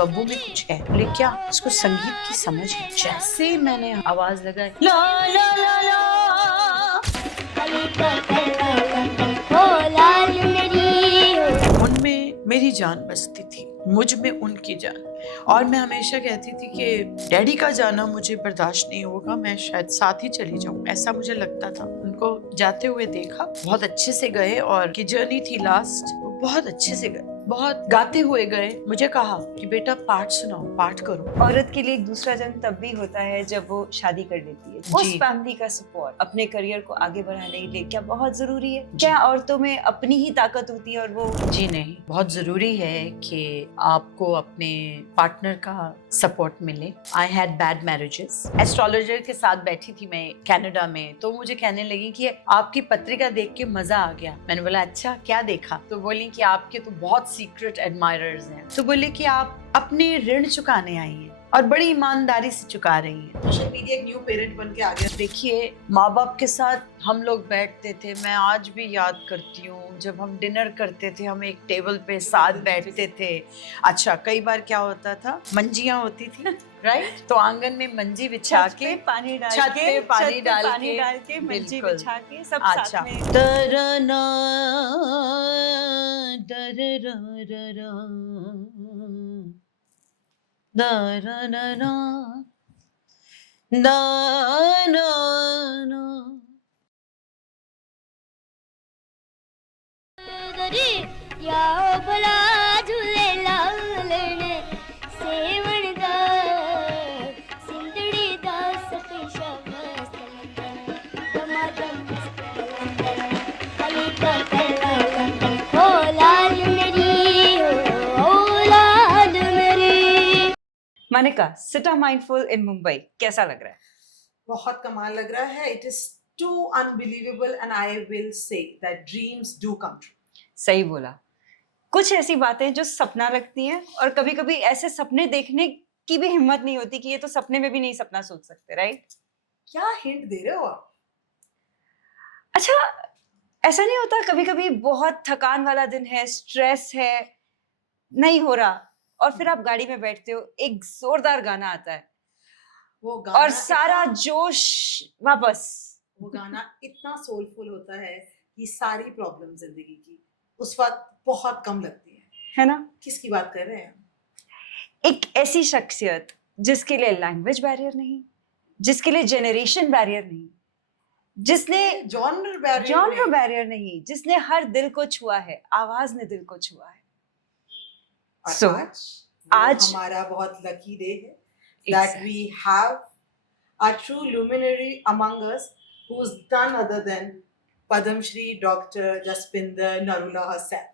बब्बू में कुछ है। बोले क्या? उसको संगीत की समझ है। जैसे मैंने आवाज लगाई, ला ला ला ला, उनमें मेरी जान बसती थी, मुझ में उनकी जान। और मैं हमेशा कहती थी कि डैडी का जाना मुझे बर्दाश्त नहीं होगा, मैं शायद साथ ही चली जाऊं, ऐसा मुझे लगता था। उनको जाते हुए देखा, बहुत अच्छे से गए, और की जर्नी थी लास्ट, बहुत अच्छे से गए, बहुत गाते हुए गए। मुझे कहा कि बेटा पाठ सुनाओ, पाठ करो। औरत के लिए एक दूसरा जन्म तब भी होता है जब वो शादी कर लेती है। उस फैमिली का सपोर्ट अपने करियर को आगे बढ़ाने के लिए क्या बहुत जरूरी है? क्या औरतों में अपनी ही ताकत होती है और वो? जी नहीं, बहुत जरूरी है कि आपको अपने पार्टनर का सपोर्ट मिले। I had bad marriages. Astrologer के साथ बैठी थी मैं कनाडा में, तो मुझे कहने लगी कि आपकी पत्रिका देख के मजा आ गया। मैंने बोला अच्छा, क्या देखा? तो बोली कि आपके तो बहुत सीक्रेट एडमायरर्स हैं। तो बोले कि आप अपने ऋण चुकाने आई हैं और बड़ी ईमानदारी से चुका रही हैं। सोशल मीडिया एक न्यू पेरेंट बन के आ गया। देखिए, माँ बाप के साथ हम लोग बैठते थे, मैं आज भी याद करती हूँ, जब हम डिनर करते थे, हम एक टेबल पे साथ बैठते थे। अच्छा, कई बार क्या होता था, मंजियाँ होती थी, राइट? तो आंगन में मंजी बिछा के, पानी डाल छत के, पे पानी डाल के मंजी बिल्कुल। बिछा के सब अच्छा, साथ में। दरना दरररररा, दररररा, दररररा। या भला झूलेलाल ने सेवण दा सिंधड़ी दा सपेशा मस्त टमाटर अली का पहला हो लाल मेरी हो औलाद मेरी। मानिका, सिटा माइंडफुल इन मुंबई कैसा लग रहा है? बहुत कमाल लग रहा है। It is too unbelievable and I will say that dreams do come true. सही बोला। कुछ ऐसी बातें जो सपना रखती हैं, और कभी कभी ऐसे सपने देखने की भी हिम्मत नहीं होती कि ये तो सपने में भी नहीं सपना सोच सकते, राइट? क्या हिंट दे रहे हो आप? अच्छा, ऐसा नहीं होता कभी कभी बहुत थकान वाला दिन है, स्ट्रेस है, नहीं हो रहा, और फिर आप गाड़ी में बैठते हो, एक जोरदार गाना आता है वो गाना और सारा जोश वापस। वो गाना इतना सोलफुल होता है कि सारी प्रॉब्लम जिंदगी की उस वक्त बहुत कम लगती है ना? किसकी बात कर रहे हैं? एक ऐसी शख्सियत जिसके लिए लैंग्वेज बैरियर नहीं, जिसके लिए जनरेशन बैरियर नहीं, जिसने जॉनर बैरियर नहीं, जिसने हर दिल को छुआ है, आवाज ने दिल को छुआ है। So, आज हमारा बहुत लकी डे है that we have a true luminary among us who's none other than Padam Shri Dr. Jaspinder Narula herself.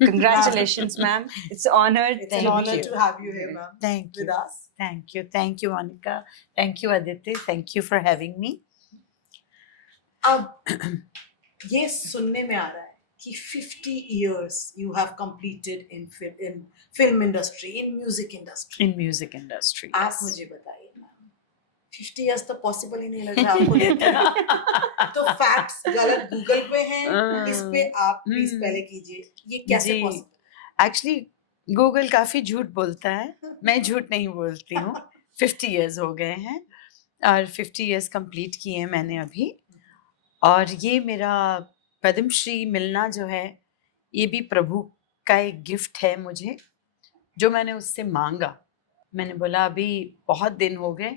Congratulations, ma'am. It's honored. It's an honor to have you here, ma'am. Thank you. With us. Thank you, Monica. Thank you, Aditi. Thank you for having me. अब ये सुनने में आ रहा है कि 50 years you have completed in film industry, in music industry. In music industry. आप मुझे बताइए मैम, 50 years तो पॉसिबल ही नहीं लग रहा आपको देखते हुए। तो फैक्ट्स गलत गूगल पे हैं, इस पे आप प्लीज पहले कीजिए, ये कैसे पॉसिबल? एक्चुअली गूगल काफी झूठ बोलता है, मैं झूठ नहीं बोलती हूँ। 50 years हो गए हैं और 50 years कंप्लीट किए हैं मैंने अभी। और ये मेरा पद्मश्री मिलना जो है, ये भी प्रभु का एक गिफ्ट है मुझे, जो मैंने उससे मांगा। मैंने बोला अभी बहुत दिन हो गए,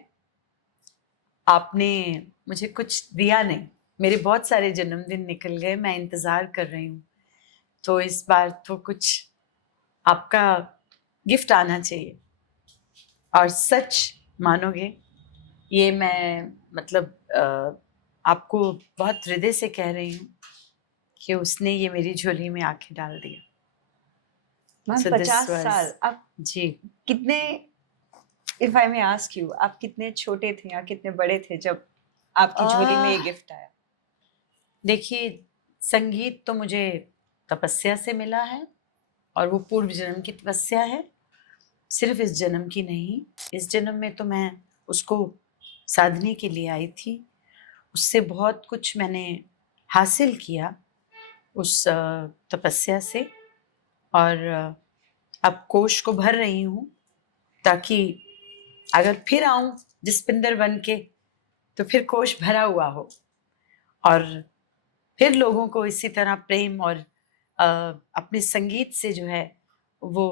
आपने मुझे कुछ दिया नहीं, मेरे बहुत सारे जन्मदिन निकल गए, मैं इंतज़ार कर रही हूँ, तो इस बार तो कुछ आपका गिफ्ट आना चाहिए। और सच मानोगे, ये मैं मतलब आपको बहुत हृदय से कह रही हूँ कि उसने ये मेरी झोली में आके डाल दिया। मैम, 50 साल आप जी कितने, if I may ask you, आप कितने छोटे थे या कितने बड़े थे जब आपकी झोली में ये गिफ्ट आया? देखिए, संगीत तो मुझे तपस्या से मिला है, और वो पूर्व जन्म की तपस्या है, सिर्फ इस जन्म की नहीं। इस जन्म में तो मैं उसको साधने के लिए आई थी, उससे बहुत कुछ मैंने हासिल किया उस तपस्या से, और अब कोश को भर रही हूँ ताकि अगर फिर आऊं जसपिंदर बन के तो फिर कोश भरा हुआ हो और फिर लोगों को इसी तरह प्रेम और अपने संगीत से जो है वो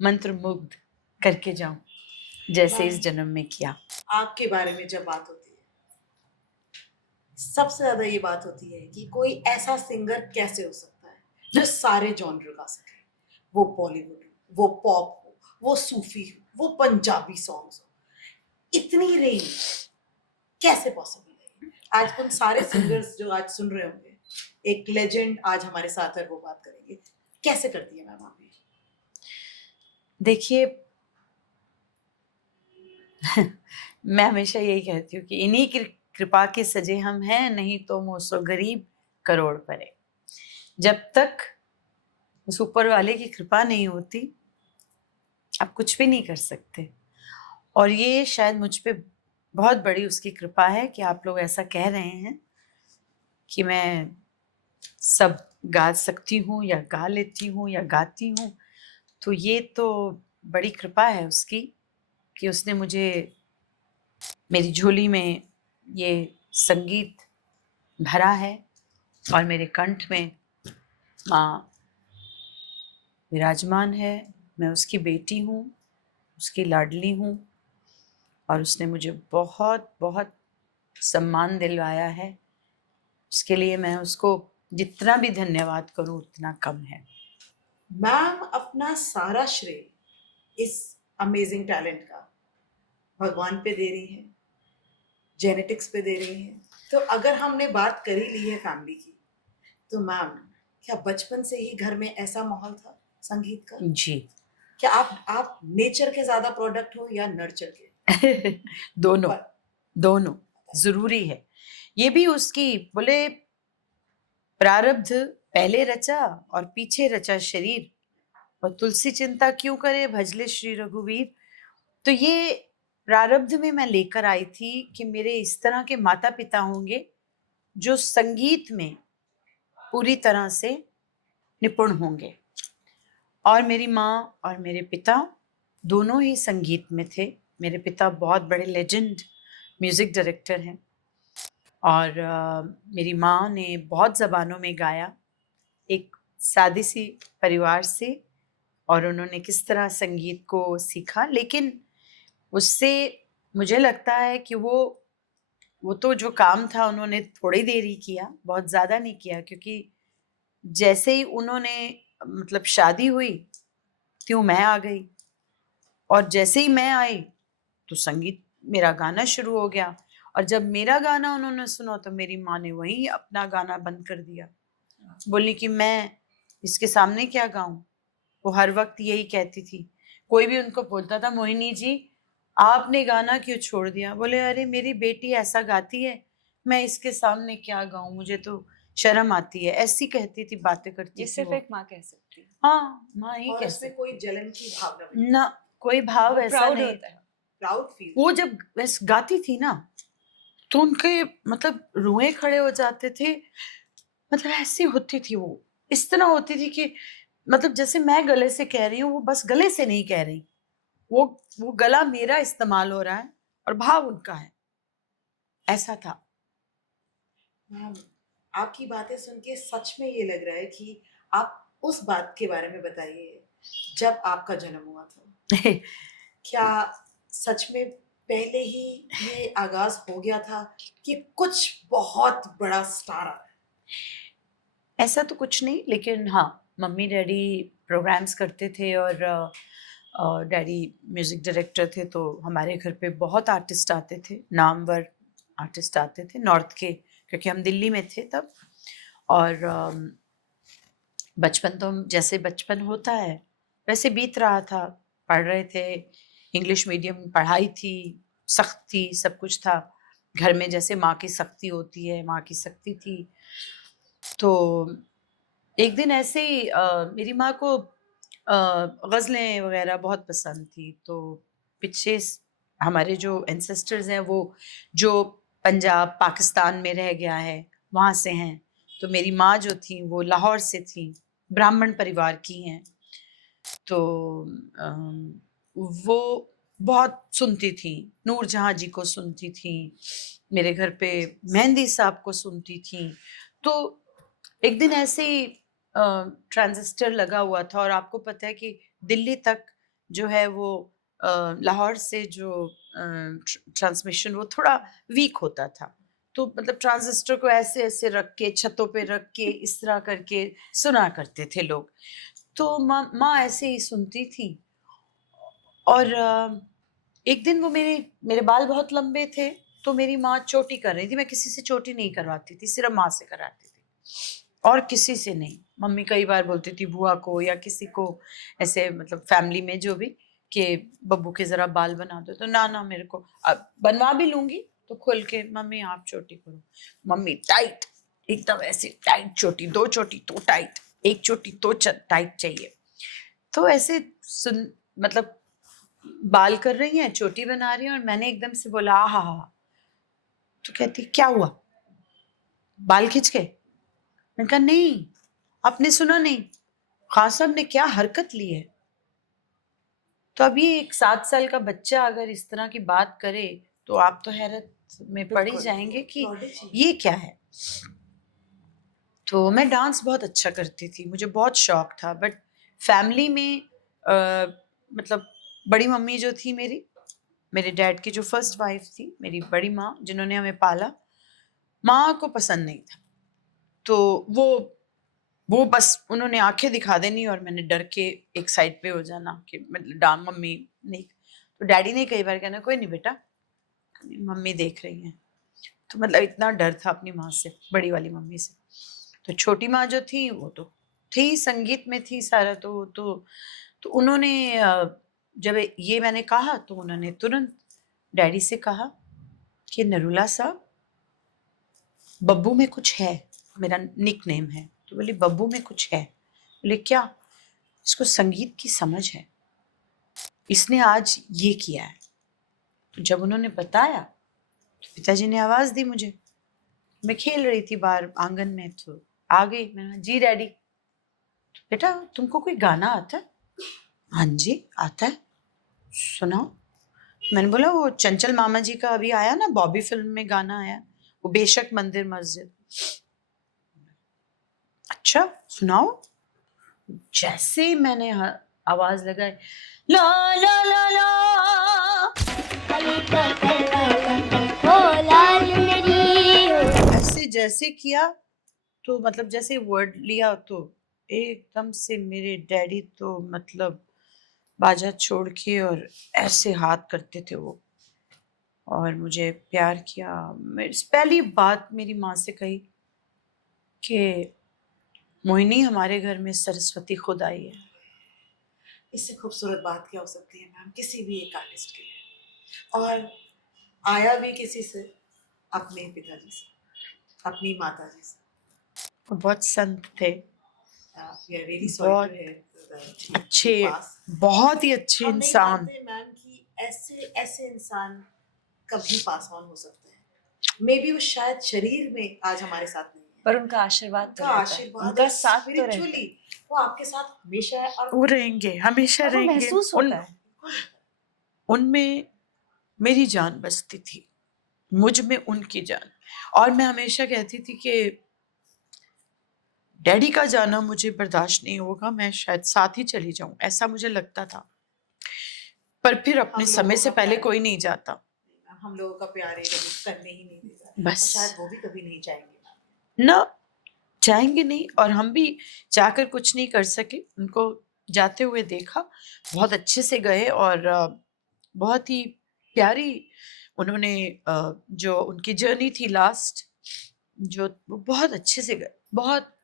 मंत्रमुग्ध करके जाऊं जैसे इस जन्म में किया। आपके बारे में जब बात होती है सबसे ज्यादा ये बात होती है कि कोई ऐसा सिंगर कैसे हो सकता है जो सारे जॉनर गा सके, वो बॉलीवुड हो, वो पॉप हो, वो सूफी हो, वो पंजाबी सॉन्ग्स हो, इतनी रेंज कैसे पॉसिबल है? आज उन सारे सिंगर्स जो आज सुन रहे होंगे, एक लेजेंड आज हमारे साथ है, वो बात करेंगे कैसे करती है मैम आप ये? देखिए मैं हमेशा यही कहती हूँ कि इन्हीं की कृपा के सजे हम हैं, नहीं तो मोसो गरीब करोड़ परे। जब तक उस ऊपर वाले की कृपा नहीं होती आप कुछ भी नहीं कर सकते। और ये शायद मुझ पे बहुत बड़ी उसकी कृपा है कि आप लोग ऐसा कह रहे हैं कि मैं सब गा सकती हूँ या गा लेती हूँ या गाती हूँ। तो ये तो बड़ी कृपा है उसकी कि उसने मुझे मेरी झोली में ये संगीत भरा है और मेरे कंठ में माँ विराजमान है। मैं उसकी बेटी हूँ, उसकी लाडली हूँ और उसने मुझे बहुत बहुत सम्मान दिलवाया है। उसके लिए मैं उसको जितना भी धन्यवाद करूँ उतना कम है। मैम अपना सारा श्रेय इस अमेजिंग टैलेंट का भगवान पे दे रही है, जेनेटिक्स पे दे रही है। तो अगर हमने बात कर ही ली है फैमिली की, तो मैम क्या बचपन से ही घर में ऐसा माहौल था संगीत का? जी क्या आप नेचर के ज्यादा प्रोडक्ट हो या नर्चर के? दोनों दोनों जरूरी है। ये भी उसकी बोले प्रारब्ध पहले रचा और पीछे रचा शरीर, और तुलसी चिंता क्यों करे भजले श्री रघुवीर। तो ये प्रारब्ध में मैं लेकर आई थी कि मेरे इस तरह के माता पिता होंगे जो संगीत में पूरी तरह से निपुण होंगे। और मेरी माँ और मेरे पिता दोनों ही संगीत में थे। मेरे पिता बहुत बड़े लेजेंड म्यूज़िक डायरेक्टर हैं और मेरी माँ ने बहुत ज़बानों में गाया, एक सादी सी परिवार से, और उन्होंने किस तरह संगीत को सीखा। लेकिन उससे मुझे लगता है कि वो तो जो काम था उन्होंने थोड़ी देर ही किया, बहुत ज़्यादा नहीं किया, क्योंकि जैसे ही उन्होंने मतलब शादी हुई त्यों मैं आ गई, और जैसे ही मैं आई तो संगीत मेरा गाना शुरू हो गया। और जब मेरा गाना उन्होंने सुना तो मेरी माँ ने वहीं अपना गाना बंद कर दिया, बोली कि मैं इसके सामने क्या गाऊं। वो हर वक्त यही कहती थी, कोई भी उनको बोलता था मोहिनी जी आपने गाना क्यों छोड़ दिया, बोले अरे मेरी बेटी ऐसा गाती है, मैं इसके सामने क्या गाऊं, मुझे तो शर्म आती है। ऐसी कहती थी, बातें करती ये थी सिर्फ वो। एक माँ कह सकती है। हाँ माँ ही और कह उसमें सकती कोई जलन की भावना नहीं, ना, कोई भाव ऐसा प्राउड नहीं होता है। Proud feel. वो जब बस गाती थी ना तो उनके मतलब रुएं खड़े हो जाते थे। मतलब ऐसी होती थी वो, इस तरह होती थी कि मतलब जैसे मैं गले से कह रही हूँ, वो बस गले से नहीं कह रही, वो गला मेरा इस्तेमाल हो रहा है और भाव उनका है, ऐसा था। मैम आपकी बातें सुन के सच में ये लग रहा है कि आप उस बात के बारे में बताइए जब आपका जन्म हुआ था। क्या सच में पहले ही ये आगाज हो गया था कि कुछ बहुत बड़ा स्टार आ रहा है? ऐसा तो कुछ नहीं, लेकिन हाँ मम्मी डैडी प्रोग्राम्स करते थे और डैडी म्यूज़िक डायरेक्टर थे, तो हमारे घर पे बहुत आर्टिस्ट आते थे, नामवर आर्टिस्ट आते थे नॉर्थ के, क्योंकि हम दिल्ली में थे तब। और बचपन तो जैसे बचपन होता है वैसे बीत रहा था, पढ़ रहे थे, इंग्लिश मीडियम पढ़ाई थी, सख्त थी, सब कुछ था घर में, जैसे माँ की सख्ती होती है माँ की सख्ती थी। तो एक दिन ऐसे ही मेरी माँ को गज़लें वगैरह बहुत पसंद थी, तो पीछे हमारे जो एंसेस्टर्स हैं वो जो पंजाब पाकिस्तान में रह गया है वहाँ से हैं, तो मेरी माँ जो थी वो लाहौर से थी, ब्राह्मण परिवार की हैं। तो वो बहुत सुनती थी, नूरजहां जी को सुनती थी, मेरे घर पे मेहंदी साहब को सुनती थी। तो एक दिन ऐसे ही ट्रांजिस्टर लगा हुआ था, और आपको पता है कि दिल्ली तक जो है वो लाहौर से जो ट्रांसमिशन वो थोड़ा वीक होता था। तो मतलब ट्रांजिस्टर को ऐसे ऐसे रख के, छतों पे रख के, इस तरह करके सुना करते थे लोग। तो माँ ऐसे ही सुनती थी। और एक दिन वो मेरे बाल बहुत लंबे थे, तो मेरी माँ चोटी कर रही थी। मैं किसी से चोटी नहीं करवाती थी, सिर्फ माँ से कराती थी, और किसी से नहीं। मम्मी कई बार बोलती थी बुआ को या किसी को, ऐसे मतलब फैमिली में जो भी, कि बब्बू के जरा बाल बना दो, तो ना मेरे को, अब बनवा भी लूंगी तो खोल के, मम्मी आप चोटी करो। मम्मी टाइट, एकदम ऐसे टाइट चोटी, 2 चोटी तो टाइट, 1 चोटी तो टाइट चाहिए। तो ऐसे सुन, मतलब बाल कर रही हैं, चोटी बना रही हैं, और मैंने एकदम से बोला आहा हा। तो कहती क्या हुआ, बाल खींच के? मैंने कहा नहीं, आपने सुना नहीं, खान साहब ने क्या हरकत ली है। तो अभी एक 7 साल का बच्चा अगर इस तरह की बात करे तो आप तो हैरत में पड़ ही जाएंगे कि ये क्या है। तो मैं डांस बहुत अच्छा करती थी, मुझे बहुत शौक था, बट फैमिली में मतलब बड़ी मम्मी जो थी मेरे डैड की जो फर्स्ट वाइफ थी, मेरी बड़ी माँ जिन्होंने हमें पाला, माँ को पसंद नहीं था। तो वो बस उन्होंने आंखें दिखा देनी और मैंने डर के एक साइड पे हो जाना कि मतलब डांस मम्मी नहीं। तो डैडी ने कई बार कहना कोई नहीं बेटा, मम्मी देख रही हैं। तो मतलब इतना डर था अपनी माँ से, बड़ी वाली मम्मी से। तो छोटी माँ जो थी वो तो थी, संगीत में थी सारा। तो उन्होंने जब ये मैंने कहा तो उन्होंने तुरंत डैडी से कहा कि नरूला साहब, बब्बू में कुछ है, मेरा निक नेम है। तो बोली बब्बू में कुछ है। बोले क्या? इसको संगीत की समझ है, इसने आज ये किया है। तो जब उन्होंने बताया तो पिताजी ने आवाज दी मुझे। मैं खेल रही थी बाहर आंगन में, तो आ गई। मैंने कहा, जी डैडी। तो बेटा तुमको कोई गाना आता है? हाँ जी आता है, सुनाओ। मैंने बोला वो चंचल मामा जी का अभी आया ना, बॉबी फिल्म में गाना आया, वो बेशक मंदिर मस्जिद। अच्छा सुनाओ। जैसे ही मैंने आवाज लगाई, ला ला ला ला, कली का कला लंदन हो लाल मेरी हो। ऐसे जैसे किया, तो मतलब जैसे वर्ड लिया तो एकदम से मेरे डैडी तो मतलब बाजा छोड़ के और ऐसे हाथ करते थे वो, और मुझे प्यार किया। पहली बात मेरी माँ से कही कि मोहिनी हमारे घर में सरस्वती खुद आई है। इससे खूबसूरत बात क्या हो सकती है मैम किसी भी एक आर्टिस्ट के लिए। और आया भी किसी से, अपने पिताजी से, अपनी माता जी से। वो बहुत संत थे, We are really sorry बहुत to hear the अच्छे, pass. बहुत ही अच्छे हम नहीं इंसान। मानते मैम कि ऐसे इंसान कभी पास ऑन हो सकते हैं। मे बी वो शायद शरीर में आज हमारे साथ नहीं है, पर उनका आशीर्वाद तो उनका रहता है, आशीर्वाद उनका साथ तो रहता है। स्पिरिचुअली वो आपके साथ हमेशा है। और वो रहेंगे, हमेशा और वो रहेंगे। महसूस होता है। उनमें मेरी जान बसती थी, मुझ में उनकी जान। और मैं हमेशा कहती थी कि डैडी का जाना मुझे बर्दाश्त नहीं होगा, मैं शायद साथ ही चली जाऊं, ऐसा मुझे लगता था। पर फिर अपने हम समय लोगों से का पहले प्यार कोई नहीं जाता। हम लोगों का प्यार ये कभी करने ही नहीं देता, बस और शायद वो भी कभी नहीं चाहेंगे। ना, चाहेंगे नहीं, और हम भी जाकर कुछ नहीं कर सके। उनको जाते हुए देखा, बहुत अच्छे से गए, और बहुत ही प्यारी उन्होंने जो उनकी जर्नी थी लास्ट, जो वो बहुत अच्छे से गए, बहुत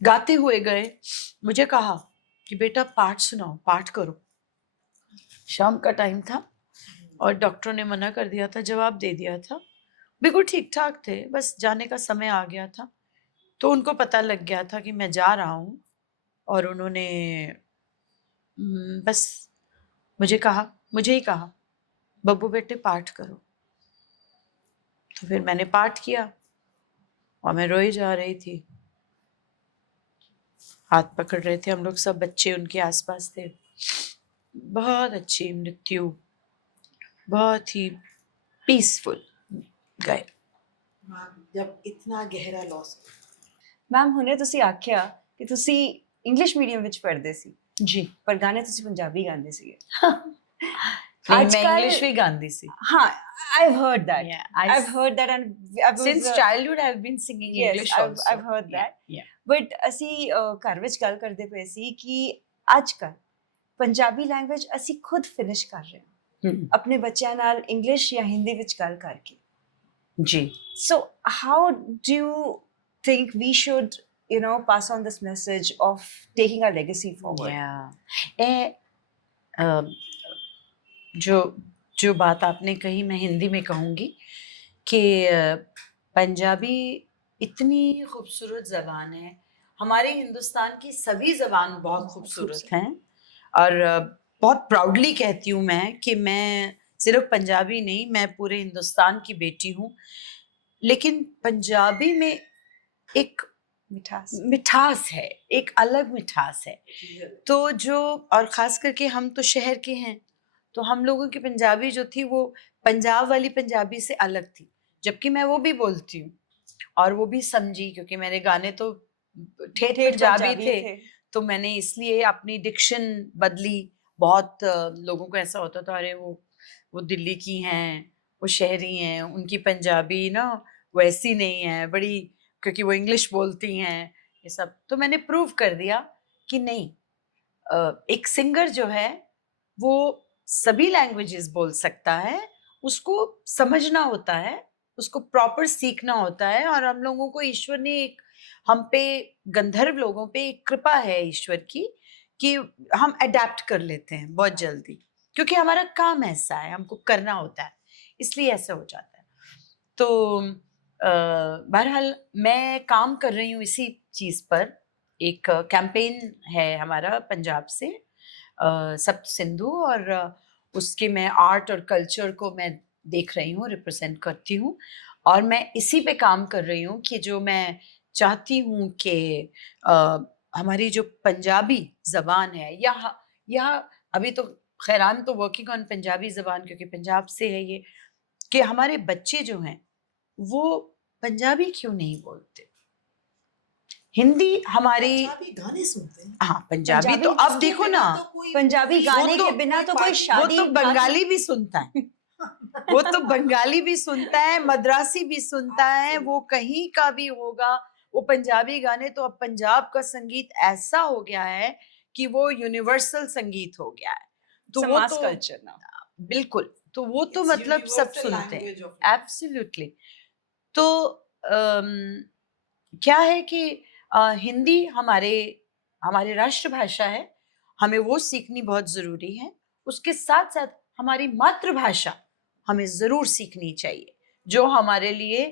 गाते हुए गए। मुझे कहा कि बेटा पाठ सुनाओ, पाठ करो। शाम का टाइम था और डॉक्टर ने मना कर दिया था, जवाब दे दिया था। बिल्कुल ठीक ठाक थे, बस जाने का समय आ गया था। तो उनको पता लग गया था कि मैं जा रहा हूँ, और उन्होंने बस मुझे ही कहा बब्बू बेटे पाठ करो। तो फिर मैंने पाठ किया और मैं रोई जा रही थी, हाथ पकड़ रहे थे हम लोग, सब बच्चे उनके आसपास थे। बहुत अच्छी मृत्यु, बहुत ही पीसफुल गए। जब इतना गहरा लॉस मैम ਹੁਣੇ ਤੁਸੀਂ ਆਖਿਆ ਕਿ ਤੁਸੀਂ ਇੰਗਲਿਸ਼ ਮੀਡੀਅਮ ਵਿੱਚ ਪੜ੍ਹਦੇ ਸੀ जी ਪਰ ਗਾਣੇ ਤੁਸੀਂ ਪੰਜਾਬੀ ਗਾਉਂਦੇ ਸੀਗੇ नहीं, मैं आजकल- इंग्लिश भी गाती सी। ਹਾਂ I've heard that Yeah, I've heard that and I was, since childhood I've been singing yes, English I've- also. I've heard Yeah, that. yeah. But ਅਸੀਂ ਘਰ ਵਿੱਚ ਗੱਲ ਕਰਦੇ ਪਏ ਸੀ ਕਿ ਅੱਜ ਕੱਲ ਪੰਜਾਬੀ ਲੈਂਗੁਏਜ ਅਸੀਂ ਖੁਦ ਫਿਨਿਸ਼ ਕਰ ਰਹੇ ਹਾਂ Hmm. ਆਪਣੇ ਬੱਚਿਆਂ ਨਾਲ ਇੰਗਲਿਸ਼ ਜਾਂ ਹਿੰਦੀ ਵਿੱਚ ਗੱਲ ਕਰਕੇ जी so how do you think we should pass on this message of taking our legacy forward? अ, जो जो बात आपने कही मैं हिंदी में कहूँगी कि पंजाबी इतनी खूबसूरत ज़बान है। हमारे हिंदुस्तान की सभी ज़बान बहुत खूबसूरत हैं और बहुत प्राउडली कहती हूँ मैं कि मैं सिर्फ पंजाबी नहीं, मैं पूरे हिंदुस्तान की बेटी हूँ। लेकिन पंजाबी में एक मिठास है, एक अलग मिठास है। तो जो और ख़ास करके हम तो शहर के हैं, तो हम लोगों की पंजाबी जो थी वो पंजाब वाली पंजाबी से अलग थी, जबकि मैं वो भी बोलती हूँ और वो भी समझी, क्योंकि मेरे गाने तो ठेठ पंजाबी थे। तो मैंने इसलिए अपनी डिक्शन बदली। बहुत लोगों को ऐसा होता था, अरे वो दिल्ली की हैं, वो शहरी हैं, उनकी पंजाबी ना वैसी नहीं है बड़ी, क्योंकि वो इंग्लिश बोलती हैं, ये सब। तो मैंने प्रूव कर दिया कि नहीं, एक सिंगर जो है वो सभी लैंग्वेजेस बोल सकता है, उसको समझना होता है, उसको प्रॉपर सीखना होता है। और हम लोगों को ईश्वर ने एक, हम पे गंधर्व लोगों पे एक कृपा है ईश्वर की कि हम अडेप्ट कर लेते हैं बहुत जल्दी, क्योंकि हमारा काम ऐसा है, हमको करना होता है, इसलिए ऐसा हो जाता है। तो बहरहाल मैं काम कर रही हूँ इसी चीज़ पर। एक कैंपेन है हमारा पंजाब से, सप्त सिंधु, और उसके मैं आर्ट और कल्चर को मैं देख रही हूँ, रिप्रेजेंट करती हूँ। और मैं इसी पे काम कर रही हूँ कि जो मैं चाहती हूँ कि हमारी जो पंजाबी ज़बान है, या अभी तो खैर आई एम तो वर्किंग ऑन पंजाबी ज़बान, क्योंकि पंजाब से है ये, कि हमारे बच्चे जो हैं वो पंजाबी क्यों नहीं बोलते। हिंदी हमारी पंजाबी गाने सुनते हैं। हाँ, पंजाबी तो अब देखो ना, पंजाबी गाने के बिना तो कोई वो शादी तो बंगाली भी सुनता है, वो तो बंगाली भी सुनता है, मद्रासी भी सुनता है, वो कहीं का भी होगा वो पंजाबी गाने। तो अब पंजाब का संगीत ऐसा हो गया है कि वो यूनिवर्सल संगीत हो गया है। तो वो तो कल्चर ना, बिल्कुल, तो वो तो मतलब सब सुनते हैं, एब्सोल्युटली। तो क्या है कि हिंदी हमारे राष्ट्रभाषा है, हमें वो सीखनी बहुत ज़रूरी है। उसके साथ साथ हमारी मातृभाषा हमें ज़रूर सीखनी चाहिए, जो हमारे लिए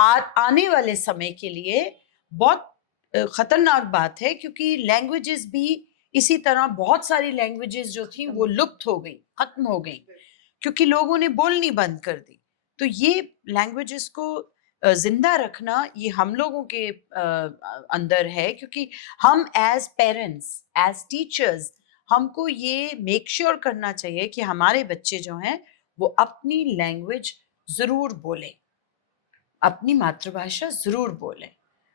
आने वाले समय के लिए बहुत ख़तरनाक बात है, क्योंकि लैंग्वेजेस भी इसी तरह बहुत सारी लैंग्वेजेस जो थी वो लुप्त हो गई, ख़त्म हो गई, क्योंकि लोगों ने बोलनी बंद कर दी। तो ये लैंग्वेजेस को जिंदा रखना ये हम लोगों के अंदर है, क्योंकि हम एज पेरेंट्स, एज टीचर्स, हमको ये मेक श्योर करना चाहिए कि हमारे बच्चे जो हैं वो अपनी लैंग्वेज ज़रूर बोलें, अपनी मातृभाषा ज़रूर बोलें,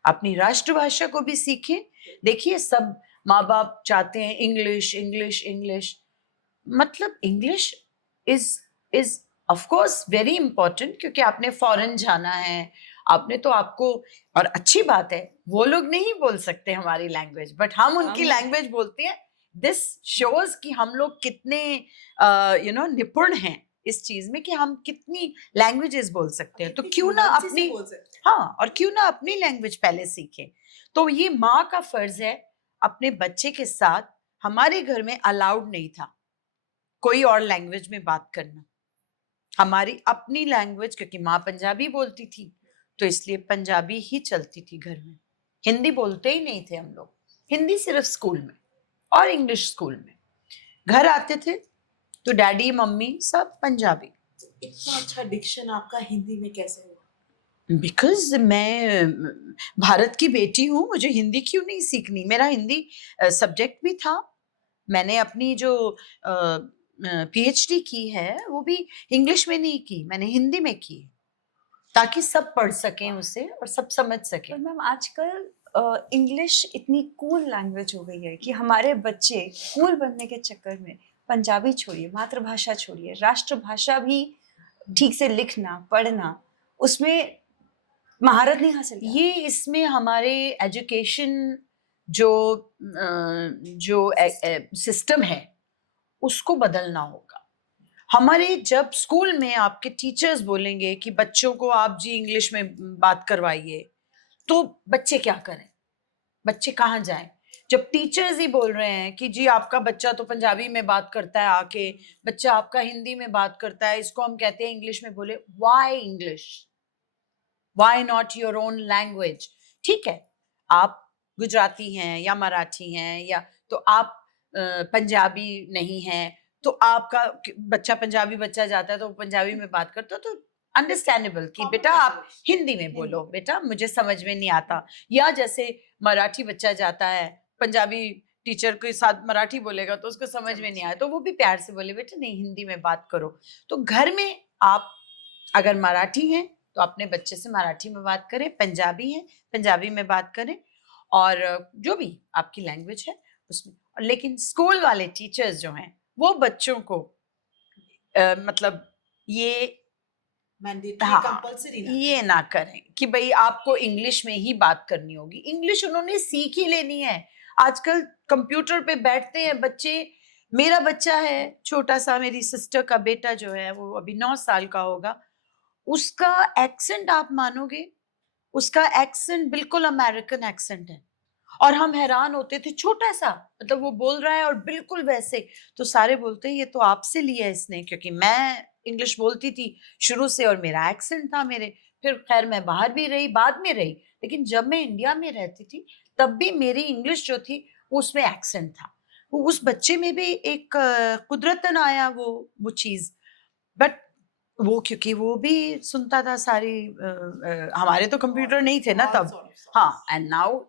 अपनी राष्ट्रभाषा को भी सीखें। देखिए, सब माँ बाप चाहते हैं इंग्लिश इंग्लिश इंग्लिश, मतलब English is of course very important, क्योंकि आपने फॉरेन जाना है, आपने तो आपको, और अच्छी बात है, वो लोग नहीं बोल सकते हमारी लैंग्वेज, बट हम उनकी लैंग्वेज बोलते हैं। दिस शोज कि हम लोग कितने निपुण हैं इस चीज में कि हम कितनी लैंग्वेजेस बोल सकते हैं। तो क्यों ना अपनी, हाँ, और क्यों ना अपनी लैंग्वेज पहले सीखें। तो ये माँ का फर्ज है अपने बच्चे के साथ। हमारे घर में अलाउड नहीं था कोई और लैंग्वेज में बात करना, हमारी अपनी लैंग्वेज, क्योंकि माँ पंजाबी बोलती थी तो इसलिए पंजाबी ही चलती थी घर में, हिंदी बोलते ही नहीं थे हम लोग। हिंदी सिर्फ स्कूल में और इंग्लिश स्कूल में। घर आते थे तो डैडी मम्मी सब पंजाबी। इतना अच्छा डिक्शन आपका हिंदी में कैसे हुआ? बिकॉज मैं भारत की बेटी हूँ, मुझे हिंदी क्यों नहीं सीखनी। मेरा हिंदी सब्जेक्ट भी था, मैंने अपनी जो पीएचडी की है वो भी इंग्लिश में नहीं की, मैंने हिंदी में की, ताकि सब पढ़ सकें उसे और सब समझ सकें। पर मैम आजकल इंग्लिश इतनी कूल लैंग्वेज हो गई है कि हमारे बच्चे कूल बनने के चक्कर में पंजाबी छोड़िए, मातृभाषा छोड़िए, राष्ट्रभाषा भी ठीक से लिखना पढ़ना उसमें महारत नहीं हासिल कर। ये इसमें हमारे एजुकेशन जो सिस्टम है उसको बदलना होगा। हमारे जब स्कूल में आपके टीचर्स बोलेंगे कि बच्चों को आप जी इंग्लिश में बात करवाइए, तो बच्चे क्या करें, बच्चे कहाँ जाएं? जब टीचर्स ही बोल रहे हैं कि जी आपका बच्चा तो पंजाबी में बात करता है आके, बच्चा आपका हिंदी में बात करता है, इसको हम कहते हैं इंग्लिश में बोले, why English, why not your own language? ठीक है, आप गुजराती हैं या मराठी हैं या तो आप पंजाबी नहीं हैं, तो आपका बच्चा पंजाबी बच्चा जाता है तो वो पंजाबी में बात करता है, तो अंडरस्टैंडेबल कि बेटा आप हिंदी में बोलो, बेटा मुझे समझ में नहीं आता। या जैसे मराठी बच्चा जाता है, पंजाबी टीचर के साथ मराठी बोलेगा तो उसको समझ में नहीं आया, तो वो भी प्यार से बोले बेटा नहीं हिंदी में बात करो। तो घर में आप अगर मराठी हैं तो अपने बच्चे से मराठी में बात करें, पंजाबी हैं पंजाबी में बात करें, और जो भी आपकी लैंग्वेज है उसमें। लेकिन स्कूल वाले टीचर्स जो हैं वो बच्चों को मतलब ये कंपल्सरी ये ना करें कि भाई आपको इंग्लिश में ही बात करनी होगी। इंग्लिश उन्होंने सीख ही लेनी है। आजकल कंप्यूटर पे बैठते हैं बच्चे। मेरा बच्चा है छोटा सा, मेरी सिस्टर का बेटा जो है वो अभी 9 साल का होगा, उसका एक्सेंट आप मानोगे, उसका एक्सेंट बिल्कुल अमेरिकन एक्सेंट है, और हम हैरान होते थे, छोटा सा मतलब वो बोल रहा है और बिल्कुल वैसे। तो सारे बोलते हैं ये तो आपसे लिया है इसने, क्योंकि मैं इंग्लिश बोलती थी शुरू से और मेरा एक्सेंट था मेरे। फिर खैर मैं बाहर भी रही, बाद में रही, लेकिन जब मैं इंडिया में रहती थी तब भी मेरी इंग्लिश जो थी उसमें एक्सेंट था। वो उस बच्चे में भी एक कुदरतन आया वो चीज। बट वो क्योंकि वो भी सुनता था सारी हमारे तो कंप्यूटर नहीं थे ना तब। हाँ, and now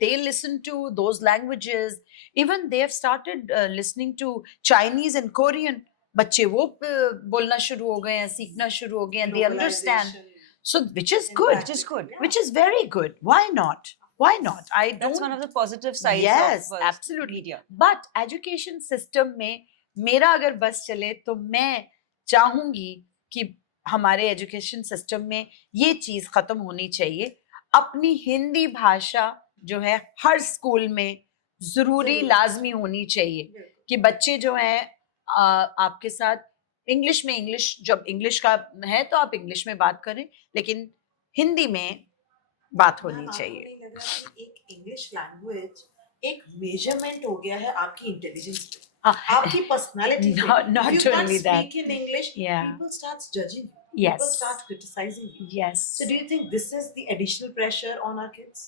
they listen to those languages. Even they have started listening to Chinese and Korean. बच्चे वो बोलना शुरू हो गए हैं, सीखना शुरू हो गए हैं, they understand. So which is good, which is very good. Why not? Why not? That's one of the positive sides. Yes, of absolutely. media. But education system में मेरा अगर बस चले तो मैं चाहूंगी कि हमारे एजुकेशन सिस्टम में ये चीज खत्म होनी चाहिए। अपनी हिंदी भाषा जो है हर स्कूल में जरूरी लाजमी होनी चाहिए कि बच्चे जो हैं आपके साथ इंग्लिश जब इंग्लिश का है तो आप इंग्लिश में बात करें, लेकिन हिंदी में बात होनी चाहिए। नहीं लग रहा कि एक इंग्लिश लैंग्वेज एक मेजरमेंट हो गया है आपकी इंटेलिजेंस पे, आपकी पर्सनालिटी पे। Not If you can't only that. speak in English, Yeah. people start judging you. Yes. People start criticizing you. Yes. So do you think this is the additional pressure on our kids,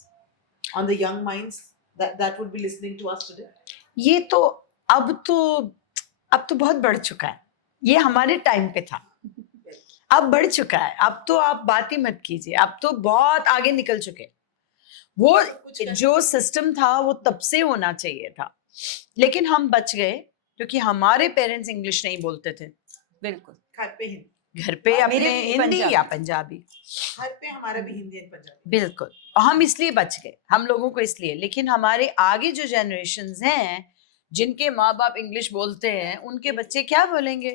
on the young minds that would be listening to us today? ये तो अब तो बहुत बढ़ चुका है। ये हमारे टाइम पे था, अब बढ़ चुका है। अब तो आप बात ही मत कीजिए, अब तो बहुत आगे निकल चुके। वो जो सिस्टम था वो तब से होना चाहिए था, लेकिन हम बच गए क्योंकि हमारे पेरेंट्स इंग्लिश नहीं बोलते थे। बिल्कुल। घर पे अपने मेरे हिंदी या पंजाबी, घर पे हमारा भी हिंदी और पंजाबी। बिल्कुल। हम इसलिए बच गए, हम लोगों को इसलिए। लेकिन हमारे आगे जो जनरेशन्स हैं जिनके माँ बाप इंग्लिश बोलते हैं, उनके बच्चे क्या बोलेंगे?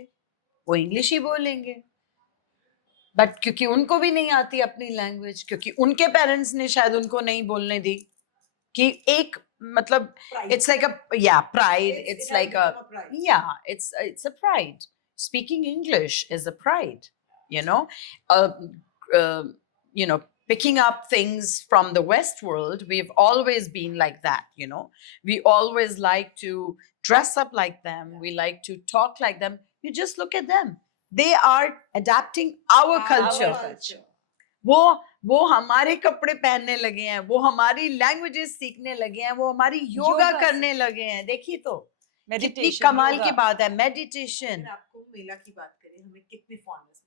वो इंग्लिश ही बोलेंगे। बट क्योंकि उनको भी नहीं आती अपनी लैंग्वेज, क्योंकि उनके पेरेंट्स ने शायद उनको नहीं बोलने दी कि एक मतलब it's like a pride. It's like it's a pride. Speaking English is a pride, you know. Picking up things from the West world, we've always been like that, you know. We always like to dress up like them. We like to talk like them. You just look at them. They are adapting our culture. वो हमारे कपड़े पहनने लगे हैं, वो हमारी languages सीखने लगे हैं, वो हमारी योगा करने लगे हैं। देखिए तो कितनी कमाल की बात है। मेडिटेशन। आपको मेला की बात करें, हमें कितने फॉरेनर्स,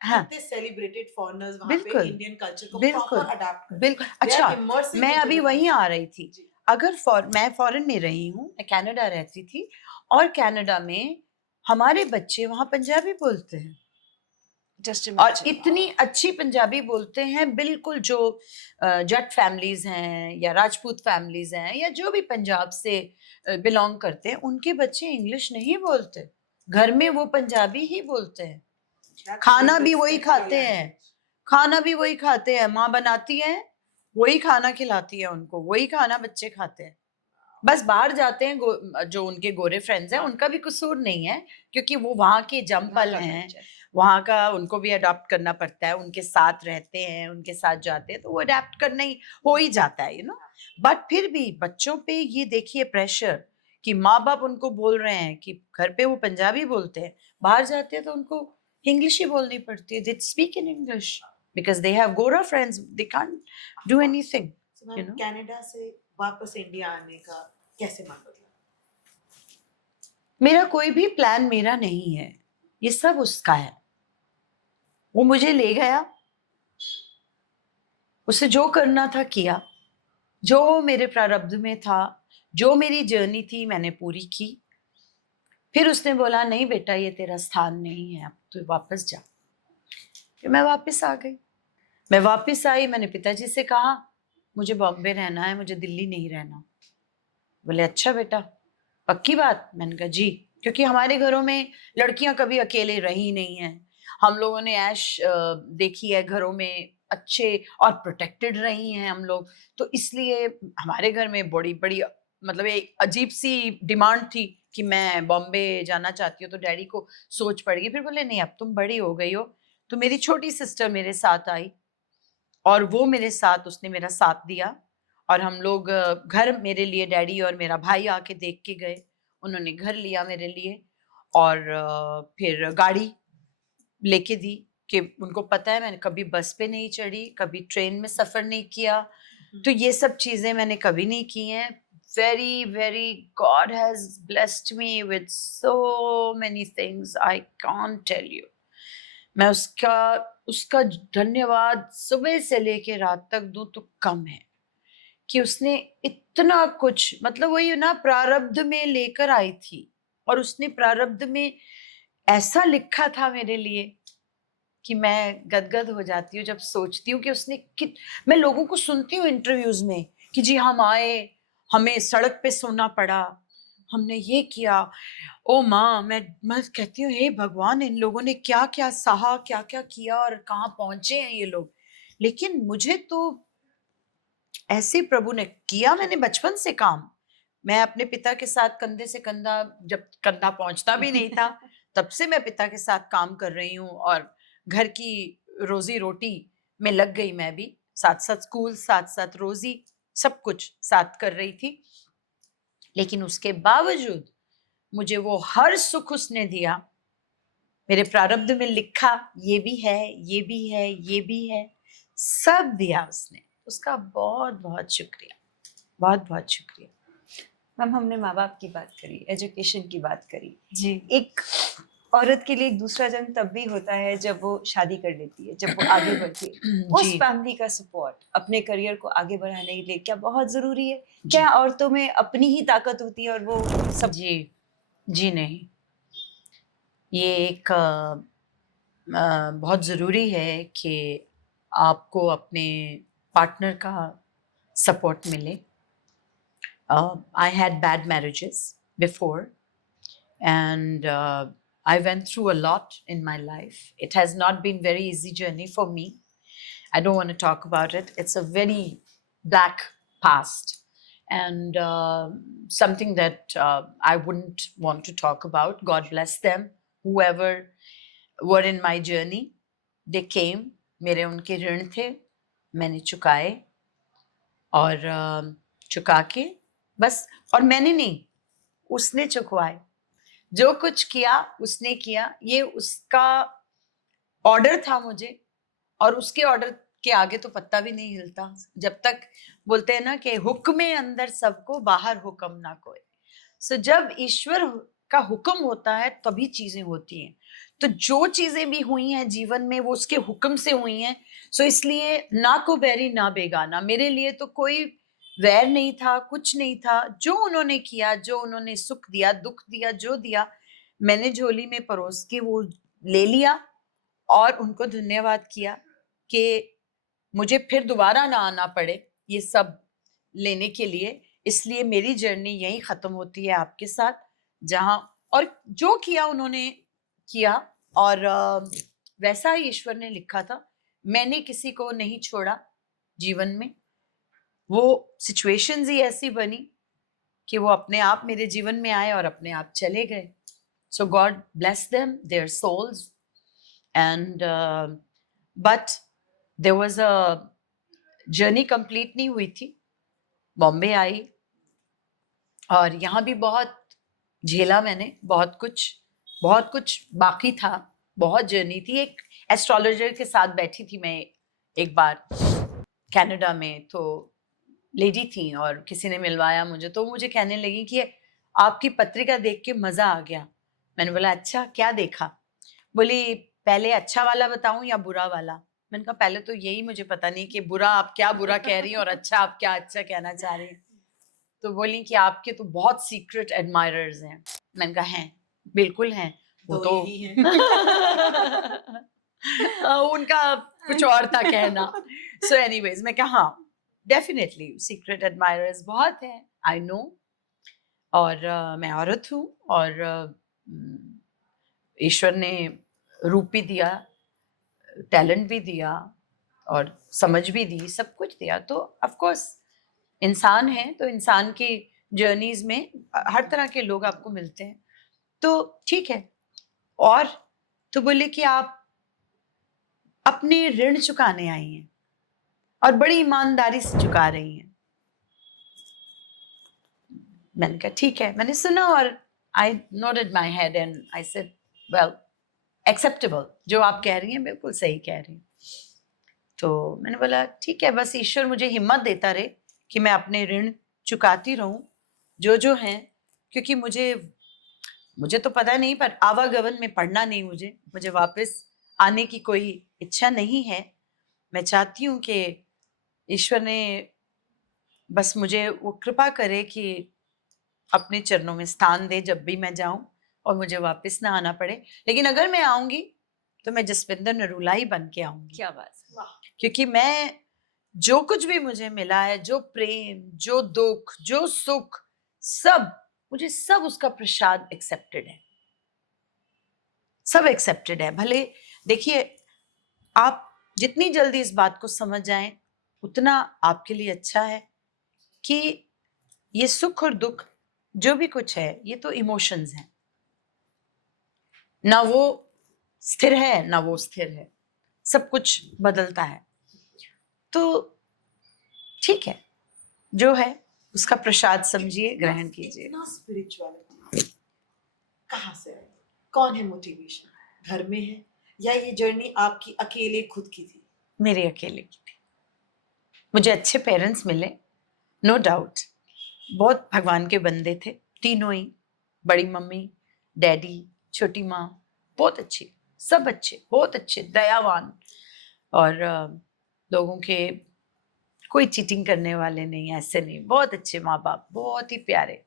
हाँ, कितने सेलिब्रेटेड फॉरेनर्स वहां पे बिल्कुल, इंडियन कल्चर को बिल्कुल, प्रॉपर अडॉप्ट कर। बिल्कुल। अच्छा, मैं अभी वहीं आ रही थी। अगर मैं फॉरेन में रही हूँ, मैं कनाडा रहती थी, और कनाडा में हमारे बच्चे वहाँ पंजाबी बोलते हैं जस्ट और इतनी अच्छी पंजाबी बोलते हैं, बिल्कुल जो जट फैमिलीज हैं या राजपूत फैमिलीज हैं या जो भी पंजाब से बिलोंग करते हैं, उनके बच्चे इंग्लिश नहीं बोलते, घर में वो पंजाबी ही बोलते हैं, That's खाना very भी वही respectful खाते हैं, language. खाना भी वही खाते हैं, माँ बनाती है वही खाना खिलाती है उनको, वही खाना बच्चे खाते हैं। बस बाहर जाते हैं, जो उनके गोरे फ्रेंड्स हैं उनका भी कसूर नहीं है, क्योंकि वो वहाँ के जमपल हैं, वहाँ का उनको भी अडॉप्ट करना पड़ता है, उनके साथ रहते हैं, उनके साथ जाते हैं, तो वो अडॉप्ट करना ही हो ही जाता है, बट फिर भी बच्चों पे ये देखिए प्रेशर कि माँ बाप उनको बोल रहे हैं कि घर पे वो पंजाबी बोलते हैं, बाहर जाते हैं तो उनको इंग्लिश ही बोलनी पड़ती है, they speak in English because they have गोरा friends, they can't do anything. So, ma'am Canada से वापस इंडिया आने का कैसे मन बदला? मेरा कोई भी प्लान मेरा नहीं है, ये सब उसका है, वो मुझे ले गया, उसे जो करना था किया, जो मेरे प्रारब्ध में था, जो मेरी जर्नी थी मैंने पूरी की, फिर उसने बोला नहीं बेटा ये तेरा स्थान नहीं है, अब तू वापस जा। फिर मैं वापस आ गई, मैं वापस आई, मैंने पिताजी से कहा मुझे बॉम्बे रहना है, मुझे दिल्ली नहीं रहना। बोले अच्छा बेटा पक्की बात? मैंने कहा जी, क्योंकि हमारे घरों में लड़कियां कभी अकेले रही नहीं हैं, हम लोगों ने ऐश देखी है, घरों में अच्छे और प्रोटेक्टेड रही हैं हम लोग, तो इसलिए हमारे घर में बड़ी बड़ी मतलब एक अजीब सी डिमांड थी कि मैं बॉम्बे जाना चाहती हूँ, तो डैडी को सोच पड़ेगी। फिर बोले नहीं अब तुम बड़ी हो गई हो, तो मेरी छोटी सिस्टर मेरे साथ आई और वो मेरे साथ, उसने मेरा साथ दिया और हम लोग घर मेरे लिए, डैडी और मेरा भाई आके देख के गए, उन्होंने घर लिया मेरे लिए और फिर गाड़ी लेके दी कि उनको पता है मैंने कभी बस पे नहीं चढ़ी, कभी ट्रेन में सफ़र नहीं किया, तो ये सब चीज़ें मैंने कभी नहीं की हैं। Very very God has blessed me with so many things I can't tell you. मैं उसका धन्यवाद सुबह से लेके रात तक दूं तो कम है कि उसने इतना कुछ, मतलब वही ना प्रारब्ध में लेकर आई थी और उसने प्रारब्ध में ऐसा लिखा था मेरे लिए कि मैं गदगद हो जाती हूँ जब सोचती हूँ कि उसने मैं लोगों को सुनती हूँ इंटरव्यूज में कि जी हम आए, हमें सड़क पे सोना पड़ा, हमने ये किया, ओ माँ मैं कहती हूँ हे भगवान इन लोगों ने क्या क्या सहा, क्या क्या किया और कहाँ पहुंचे हैं ये लोग। लेकिन मुझे तो ऐसे प्रभु ने किया, मैंने बचपन से काम, मैं अपने पिता के साथ कंधे से कंधा, जब कंधा पहुंचता भी नहीं था तब से मैं पिता के साथ काम कर रही हूँ और घर की रोजी रोटी में लग गई, मैं भी साथ साथ स्कूल, साथ साथ रोजी, सब कुछ साथ कर रही थी। लेकिन उसके बावजूद मुझे वो हर सुख उसने दिया, मेरे प्रारब्ध में लिखा ये भी है, ये भी है, ये भी है, सब दिया उसने, उसका बहुत बहुत शुक्रिया, बहुत बहुत शुक्रिया। मैम हमने माँ बाप की बात करी, एजुकेशन की बात करी जी। एक औरत के लिए एक दूसरा जन्म तब भी होता है जब वो शादी कर लेती है, जब वो आगे बढ़ती है। उस जी। फैमिली का सपोर्ट अपने करियर को आगे बढ़ाने के लिए क्या बहुत जरूरी है? क्या औरतों में अपनी ही ताकत होती है और वो सब? जी नहीं, ये एक बहुत ज़रूरी है कि आपको अपने पार्टनर का सपोर्ट मिले। I had bad marriages before and I went through a lot in my life. It has not been very easy journey for me. I don't want to talk about it. It's a very black past and something that I wouldn't want to talk about. God bless them, whoever were in my journey. They came, मेरे उनके ऋण थे, मैंने चुकाए और चुका के बस, और मैंने नहीं, उसने चुकवाए, जो कुछ किया उसने किया, ये उसका ऑर्डर था मुझे, और उसके ऑर्डर के आगे तो पत्ता भी नहीं हिलता, जब तक बोलते हैं ना कि हुक्म अंदर सबको बाहर हुक्म ना कोई। सो जब ईश्वर का हुक्म होता है तभी चीजें होती हैं, तो जो चीजें भी हुई हैं जीवन में वो उसके हुक्म से हुई हैं। सो इसलिए ना को बैरी ना बेगाना, मेरे लिए तो कोई वैर नहीं था, कुछ नहीं था। जो उन्होंने किया, जो उन्होंने सुख दिया, दुख दिया, जो दिया, मैंने झोली में परोस के वो ले लिया और उनको धन्यवाद किया कि मुझे फिर दोबारा ना आना पड़े ये सब लेने के लिए। इसलिए मेरी जर्नी यहीं ख़त्म होती है आपके साथ, जहाँ और जो किया उन्होंने किया, और वैसा ही ईश्वर ने लिखा था। मैंने किसी को नहीं छोड़ा जीवन में, वो सिचुएशंस ही ऐसी बनी कि वो अपने आप मेरे जीवन में आए और अपने आप चले गए। So God bless them, their souls. And but there was a journey complete नहीं हुई थी। बॉम्बे आई और यहाँ भी बहुत झेला मैंने, बहुत कुछ बाकी था, बहुत जर्नी थी। एक एस्ट्रोलॉजर के साथ बैठी थी मैं एक बार कनाडा में, तो लेडी थी और किसी ने मिलवाया मुझे, तो मुझे कहने लगी कि आपकी पत्रिका देख के मज़ा आ गया। मैंने बोला अच्छा, क्या देखा? बोली पहले अच्छा वाला बताऊं या बुरा वाला? मैंने कहा पहले तो यही मुझे पता नहीं कि बुरा आप क्या बुरा कह रही हैं और अच्छा आप क्या अच्छा कहना चाह रही हैं। तो बोली कि आपके तो बहुत सीक्रेट एडमायरर्स हैं। मैंने कहा हैं, बिल्कुल हैं, वो तो यही है। उनका कुछ और था कहना। सो एनीवेज मैं कहा हाँ, डेफिनेटली सीक्रेट एडमायरर्स बहुत हैं, आई नो। और मैं औरत हूँ और ईश्वर ने रूप भी दिया, टैलेंट भी दिया और समझ भी दी, सब कुछ दिया। तो ऑफ कोर्स इंसान है, तो इंसान की जर्नीज में हर तरह के लोग आपको मिलते हैं, तो ठीक है। और तो बोले कि आप अपने ऋण चुकाने आई हैं और बड़ी ईमानदारी से चुका रही हैं। मैंने कहा ठीक है, मैंने सुना और I nodded my head and I said well acceptable, जो आप कह रही हैं बिल्कुल सही कह रही हैं। तो मैंने बोला ठीक है, बस ईश्वर मुझे हिम्मत देता रहे कि मैं अपने ऋण चुकाती रहूं जो हैं, क्योंकि मुझे तो पता नहीं, पर आवागमन में पड़ना नहीं, मुझे वापस आने की कोई इच्छा नहीं है। मैं चाहती हूँ कि ईश्वर ने बस मुझे वो कृपा करे कि अपने चरणों में स्थान दे जब भी मैं जाऊं और मुझे वापस ना आना पड़े। लेकिन अगर मैं आऊंगी तो मैं जसविंदर नरूला ही बन के आऊंगी। क्या बात है। क्योंकि मैं जो कुछ भी मुझे मिला है, जो प्रेम, जो दुख, जो सुख, सब मुझे सब उसका प्रसाद एक्सेप्टेड है, सब एक्सेप्टेड है। भले देखिए, आप जितनी जल्दी इस बात को समझ जाएं उतना आपके लिए अच्छा है कि ये सुख और दुख जो भी कुछ है, ये तो इमोशंस हैं, ना वो स्थिर है ना वो स्थिर है, सब कुछ बदलता है। तो ठीक है, जो है उसका प्रसाद समझिए, ग्रहण कीजिए। इतना स्पिरिचुअलिटी कहाँ से आई? कौन है मोटिवेशन? घर में है या ये जर्नी आपकी अकेले खुद की थी? मेरे अकेले की थी। मुझे अच्छे पेरेंट्स मिले, नो डाउट, बहुत भगवान के बंदे थे तीनों ही, बड़ी मम्मी, डैडी, छोटी माँ, बहुत अच्छे, सब अच्छे, बहुत अच्छे, दयावान, और लोगों के कोई चीटिंग करने वाले नहीं, ऐसे नहीं, बहुत अच्छे माँ बाप, बहुत ही प्यारे,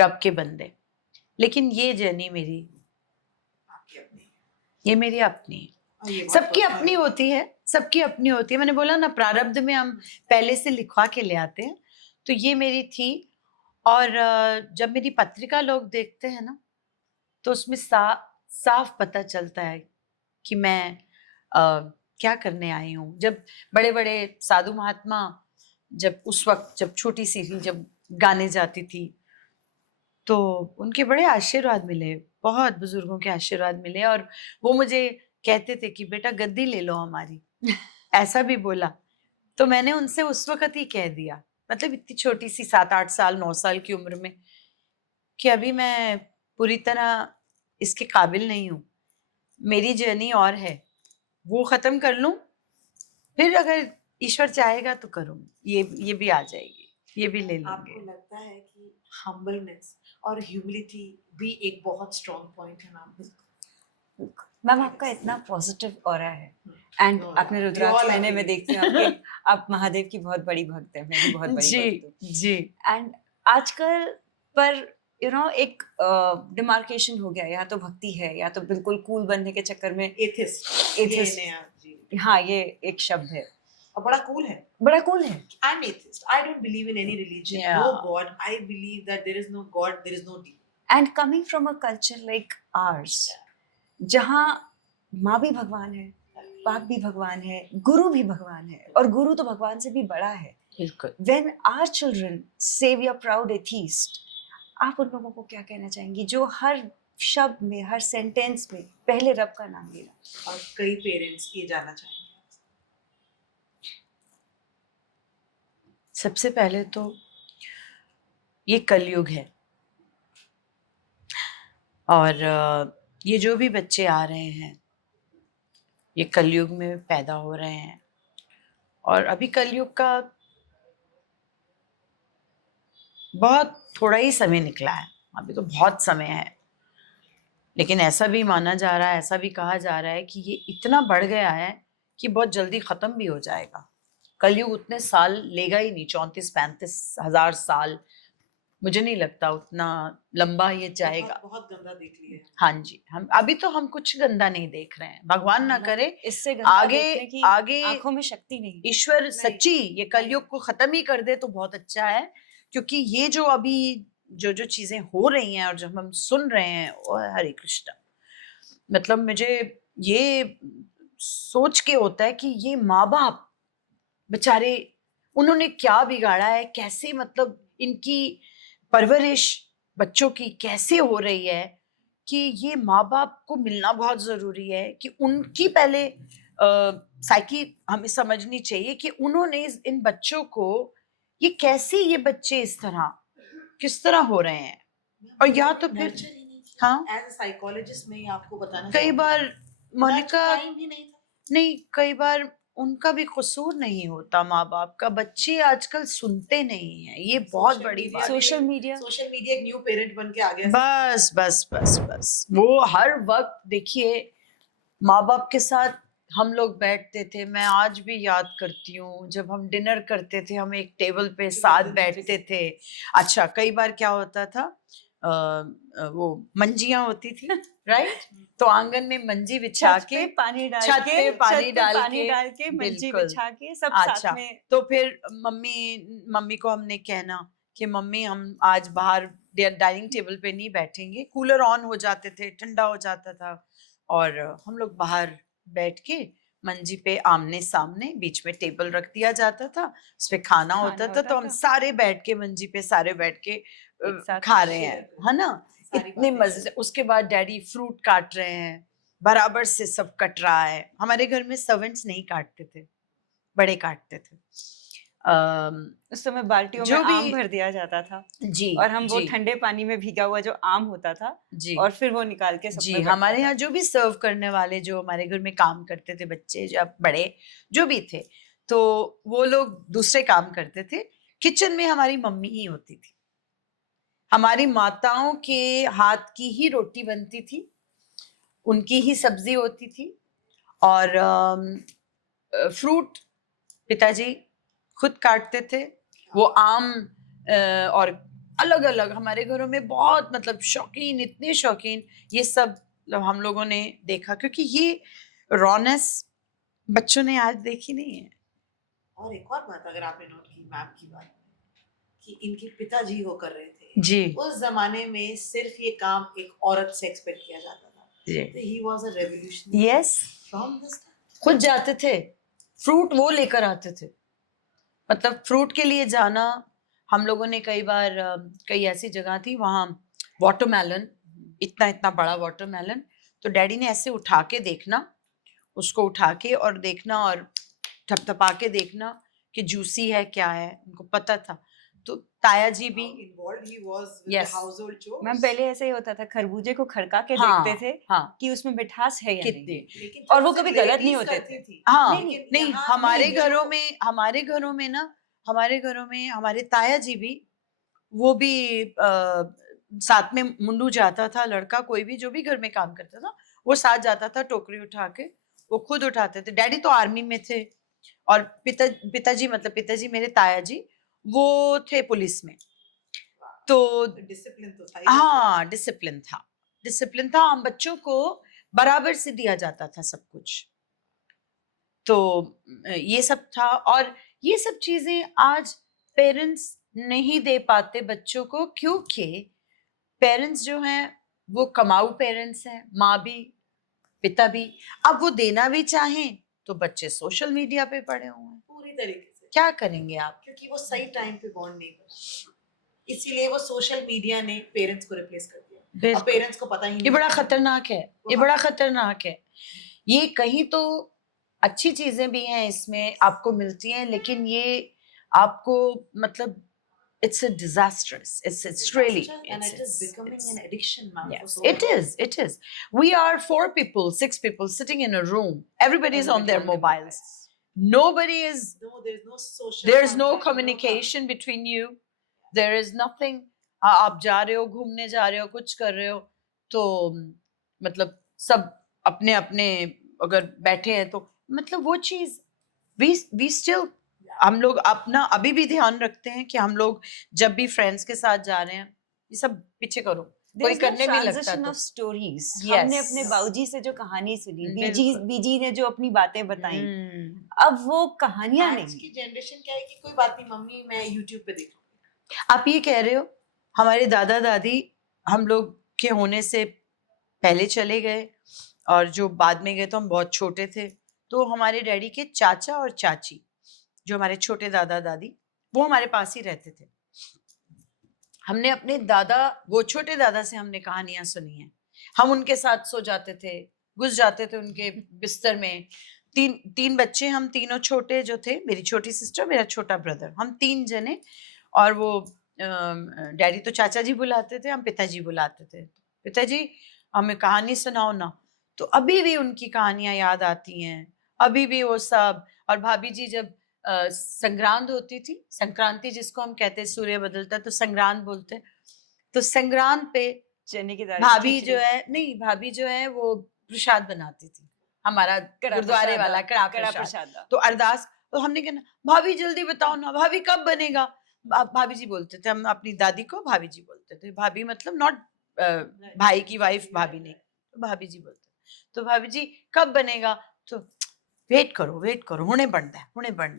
रब के बंदे। लेकिन ये जर्नी मेरी, आपकी अपनी? ये मेरी अपनी है। और ये बहुत सबकी personal अपनी है। होती है, सबकी अपनी होती है। मैंने बोला ना, प्रारब्ध में हम पहले से लिखवा के ले आते हैं, तो ये मेरी थी। और जब मेरी पत्रिका लोग देखते हैं ना, तो उसमें साफ पता चलता है कि मैं क्या करने आई हूँ। जब बड़े बड़े साधु महात्मा, जब उस वक्त जब छोटी सी थी, जब गाने जाती थी, तो उनके बड़े आशीर्वाद मिले, बहुत बुजुर्गों के आशीर्वाद मिले, और वो मुझे कहते थे कि बेटा गद्दी ले लो हमारी, ऐसा भी बोला। तो मैंने उनसे उस वक्त ही कह दिया, मतलब इतनी छोटी सी 7-8 साल 9 साल की उम्र में, कि अभी मैं पूरी तरह इसके काबिल नहीं हूँ, मेरी जर्नी और है, वो ख़त्म कर लूँ, फिर अगर ईश्वर चाहेगा तो करूँगी, ये भी आ जाएगी, ये भी ले आपको लेंगे। लगता है कि हम्बलनेस और ह्यूमिलिटी भी एक बहुत स्ट्रॉन्ग पॉइंट है मैम? मैम आपका इतना पॉजिटिव ऑरा है, एंड No, आपने we रुद्राक्ष all पहने, agree. मैं देखती हूँ आपके, आप महादेव की बहुत बड़ी भक्त है, मैं भी बहुत बड़ी जी भक्त हूँ। जी एंड आजकल पर एक डिमार्केशन हो गया, या तो भक्ति है या तो बिल्कुल कूल बनने के चक्कर में Atheist. ये Atheist. नया जी. हाँ, ये एक शब्द है, और बड़ा cool है. बड़ा कूल है। I'm atheist. I don't believe in any religion. Yeah. No God. I believe that there is no God, there is no demon. And coming from a culture like ours, जहाँ माँ भी भगवान है, बाप भी भगवान है, गुरु भी भगवान है, और गुरु तो भगवान से भी बड़ा है। बिल्कुल। When our children say we are proud atheist, आप उन लोगों को क्या कहना चाहेंगी जो हर शब्द में, हर सेंटेंस में पहले रब का नाम लेना? और कई पेरेंट्स ये जानना चाहेंगे। सबसे पहले तो ये कलयुग है, और ये जो भी बच्चे आ रहे हैं ये कलयुग में पैदा हो रहे हैं, और अभी कलयुग का बहुत थोड़ा ही समय निकला है, अभी तो बहुत समय है, लेकिन ऐसा भी माना जा रहा है, ऐसा भी कहा जा रहा है कि ये इतना बढ़ गया है कि बहुत जल्दी ख़त्म भी हो जाएगा। कलयुग उतने साल लेगा ही नहीं, 34-35 हज़ार साल, मुझे नहीं लगता उतना लंबा ये जाएगा। बहुत गंदा देख लिया है। हाँ जी, हम अभी तो हम कुछ गंदा नहीं देख रहे हैं, भगवान ना करे इससे आगे आगे आंखों में शक्ति नहीं। ईश्वर सच्ची ये कलयुग को खत्म ही कर दे तो बहुत अच्छा है, क्योंकि ये जो अभी जो चीजें हो रही हैं और जो हम सुन रहे हैं, ओ हरे कृष्ण, मतलब मुझे ये सोच के होता है कि ये माँ बाप बेचारे उन्होंने क्या बिगाड़ा है, कैसे मतलब इनकी परवरिश बच्चों की कैसे हो रही है, कि ये माँ बाप को मिलना बहुत ज़रूरी है, कि उनकी पहले साइकी हमें समझनी चाहिए कि उन्होंने इन बच्चों को ये कैसे, ये बच्चे इस तरह किस तरह हो रहे हैं, और या तो फिर हाँ एज अ साइकोलॉजिस्ट मैं आपको बताना कई बार मोनिका टाइम ही नहीं था। नहीं, कई बार उनका भी कसूर नहीं होता माँ बाप का, बच्चे आजकल सुनते नहीं हैं, ये बहुत बड़ी बात है। सोशल मीडिया एक न्यू पेरेंट बन के आ गया। बस बस बस बस वो हर वक्त देखिए माँ बाप के साथ हम लोग बैठते थे, मैं आज भी याद करती हूँ जब हम डिनर करते थे, हम एक टेबल पे साथ बैठते थे। अच्छा, कई बार क्या होता था, वो मंजियाँ होती थी राइट, तो आंगन में मंजी बिछा छत के पे पानी डाल छत के पे पानी डाल के मंजी बिल्कुल। बिछा के सब अच्छा, साथ में। तो फिर मम्मी को हमने कहना कि मम्मी हम आज बाहर डाइनिंग टेबल पे नहीं बैठेंगे, कूलर ऑन हो जाते थे, ठंडा हो जाता था, और हम लोग बाहर बैठ के मंजी पे आमने सामने बीच में टेबल रख दिया जाता था, उस पे खाना होता था, तो हम सारे बैठ के मंजी पे सारे बैठ के खा रहे हैं, है ना, इतने मजे से। उसके बाद डैडी फ्रूट काट रहे हैं, बराबर से सब कट रहा है। हमारे घर में सर्वेंट्स नहीं काटते थे, बड़े काटते थे। उस समय बाल्टियों जो में भी आम भर दिया जाता था जी, और हम वो जी, ठंडे पानी में भीगा हुआ जो आम होता था जी, और फिर वो निकाल के जी, सबमें हमारे बंटता यहाँ जो भी सर्व करने वाले, जो हमारे घर में काम करते थे, बच्चे जब बड़े जो भी थे, तो वो लोग दूसरे काम करते थे, किचन में हमारी मम्मी ही होती थी, हमारी माताओं के हाथ की ही रोटी बनती थी, उनकी ही सब्जी होती थी, और फ्रूट पिताजी खुद काटते थे, वो आम और अलग अलग हमारे घरों में बहुत मतलब शौकीन, इतने शौकीन, ये सब हम लोगों ने देखा, क्योंकि ये रॉनेस बच्चों ने आज देखी नहीं है। और एक और बात अगर आपने नोट की मैप की बात, कि इनके पिताजी वो कर रहे थे जी, उस जमाने में सिर्फ ये काम एक औरत से एक्सपेक्ट किया जाता था, तो he was a revolutionary yes, from this time. खुद जाते थे, फ्रूट वो लेकर आते थे, मतलब फ्रूट के लिए जाना। हम लोगों ने कई बार कई ऐसी जगह थी वहाँ वाटरमेलन, इतना इतना बड़ा वाटरमेलन, तो डैडी ने ऐसे उठा के देखना, उसको उठा के और देखना और थपथपा के देखना कि जूसी है क्या है, उनको पता था। तो ताया जी भी involved he was with the Yes. Household chores. Ma'am पहले ऐसे ही होता था, खरबूजे को खड़का के हाँ, देखते थे हाँ, कि उसमें मिठास है या कितने नहीं, लेकिन और वो सबसे कभी गलत नहीं ladies होते करती थे। थी। हाँ, लेकिन नहीं, यहाँ हमारे नहीं, घरों जो- में हमारे घरों में ना, हमारे घरों में हमारे ताया जी भी, वो भी साथ में मुंडू जाता था, लड़का कोई भी जो भी घर में काम करता था वो साथ जाता था, टोकरी उठा के वो खुद उठाते थे। डैडी तो आर्मी में थे और पिताजी मेरे ताया जी वो थे पुलिस में। तो डिसिप्लिन तो था ही। हाँ, डिसिप्लिन था। हम बच्चों को बराबर से दिया जाता था सब कुछ। तो ये सब था, और ये सब चीजें आज पेरेंट्स नहीं दे पाते बच्चों को, क्योंकि पेरेंट्स जो हैं वो कमाऊ पेरेंट्स हैं, माँ भी पिता भी। अब वो देना भी चाहें तो बच्चे सोशल मीडिया पे पड़े हुए हैं। पूरी तरीके से क्या करेंगे आप? क्योंकि वो सही टाइम पे बॉन्ड नहीं कर, इसीलिए वो सोशल मीडिया ने पेरेंट्स को रिप्लेस कर दिया। अब पेरेंट्स को पता ही नहीं। ये बड़ा खतरनाक है, ये बड़ा खतरनाक है। ये कहीं तो अच्छी चीजें भी हैं इसमें आपको मिलती हैं, लेकिन ये आपको मतलब it's a disastrous, it's really, and it is becoming an addiction, ma'am. yes, it is. We are 4 people, 6 people sitting in a room, everybody is on their mobiles. Nobody is, No, there's no social there's no contact, communication between you, there is nothing. आप जा रहे हो, घूमने जा रहे हो, कुछ कर रहे हो, तो मतलब सब अपने अपने अगर बैठे हैं तो मतलब वो चीज we still, हम लोग अपना अभी भी ध्यान रखते हैं कि हम लोग जब भी फ्रेंड्स के साथ जा रहे हैं ये सब पीछे करो, कोई करने भी लगता ऑफ तो। स्टोरीज। Yes. हमने अपने बाबूजी से जो कहानी सुनी, बिल्कुल। बीजी ने जो अपनी बातें बताई, अब वो कहानियां आज नहीं। की जनरेशन क्या है कि कोई बात नहीं मम्मी मैं यूट्यूब पे देख लूंगी। आप ये कह रहे हो, हमारे दादा दादी हम लोग के होने से पहले चले गए, और जो बाद में गए तो हम बहुत छोटे थे। तो हमारे डैडी के चाचा और चाची, जो हमारे छोटे दादा दादी, वो हमारे पास ही रहते थे। हमने अपने दादा, वो छोटे दादा से हमने कहानियां सुनी हैं। हम उनके साथ सो जाते थे, घुस जाते थे उनके बिस्तर में। तीन बच्चे, हम तीनों छोटे जो थे, मेरी छोटी सिस्टर, मेरा छोटा ब्रदर, हम 3 जने। और वो डैडी तो चाचा जी बुलाते थे, हम पिताजी बुलाते थे। पिताजी हमें कहानी सुनाओ ना, तो अभी भी उनकी कहानियां याद आती हैं, अभी भी वो सब। और भाभी जी जब संक्रांत होती थी, संक्रांति जिसको हम कहते हैं, सूर्य बदलता तो संक्रांत बोलते, तो संक्रांत पे चने की दाल, भाभी जो है वो प्रसाद बनाती थी, हमारा गुरुद्वारे वाला कड़ा प्रसाद। तो अरदास, तो हमने कहना भाभी जल्दी बताओ ना, भाभी कब बनेगा। भाभी जी बोलते थे, हम अपनी दादी को भाभी जी बोलते थे। भाभी मतलब नॉट भाई की वाइफ भाभी नहीं, भाभी जी बोलते। तो भाभी जी कब बनेगा, तो वेट करो हुणे बनता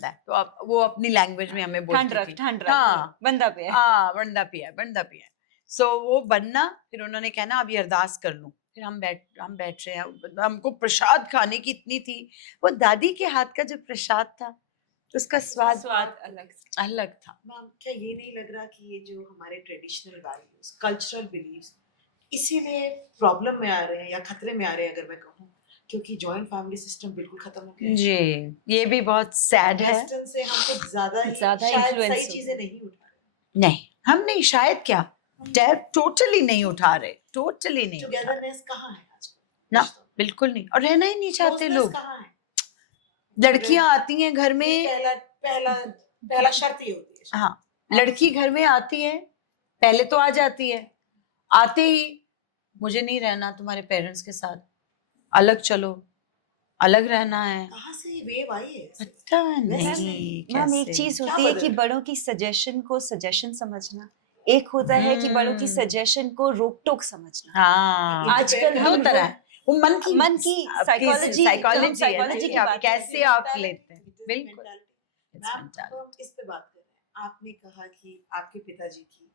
है। तो आप वो अपनी लैंग्वेज में हमें बोलती थी, ठंड रख, हाँ बंदा पे हाँ बनदा पिया। सो वो बनना, फिर उन्होंने कहना अभी अरदास कर लूं, फिर हम बैठ रहे हैं। हमको प्रसाद खाने की इतनी थी, वो दादी के हाथ का जो प्रसाद था उसका स्वाद अलग था। मैम क्या ये नहीं लग रहा कि ये जो हमारे ट्रेडिशनल वैल्यूज, कल्चरल बिलीव्स, इसीलिए प्रॉब्लम में आ रहे हैं या खतरे में आ रहे हैं, अगर मैं कहूँ, क्योंकि जॉइंट फैमिली सिस्टम बिल्कुल खत्म हो गया है। जी, ये भी बहुत सैड है। वेस्टर्न से हमको ज्यादा influence सही हो चीजें नहीं उठा रहे। नहीं, हम नहीं, शायद क्या टोटली नहीं उठा रहे, टोटली नहीं उठा रहे। टुगेदरनेस कहाँ है आजकल? ना, बिल्कुल नहीं, और रहना ही नहीं चाहते Closeness लोग। कहाँ है? लड़कियां आती हैं घर में, पहला शर्त ये होती है। हाँ, लड़की घर में आती है, पहले तो आ जाती है, आते ही मुझे नहीं रहना तुम्हारे पेरेंट्स के साथ, अलग चलो, अलग रहना है। कहाँ से ये वेव आई है? पता नहीं मैम एक कैसे। चीज क्या होती है बदल कि रहा है? बड़ों की सजेशन को सजेशन समझना, एक होता है कि बड़ों की सजेशन को रोक टोक समझना। हाँ, आजकल दो हम तरह है, वो मन की psychology साइकोलॉजी की आप कैसे आप लेते हैं, बिल्कुल। मैम तो हम इस पे बात कर रहे हैं। आपने कहा कि आपके पिताजी की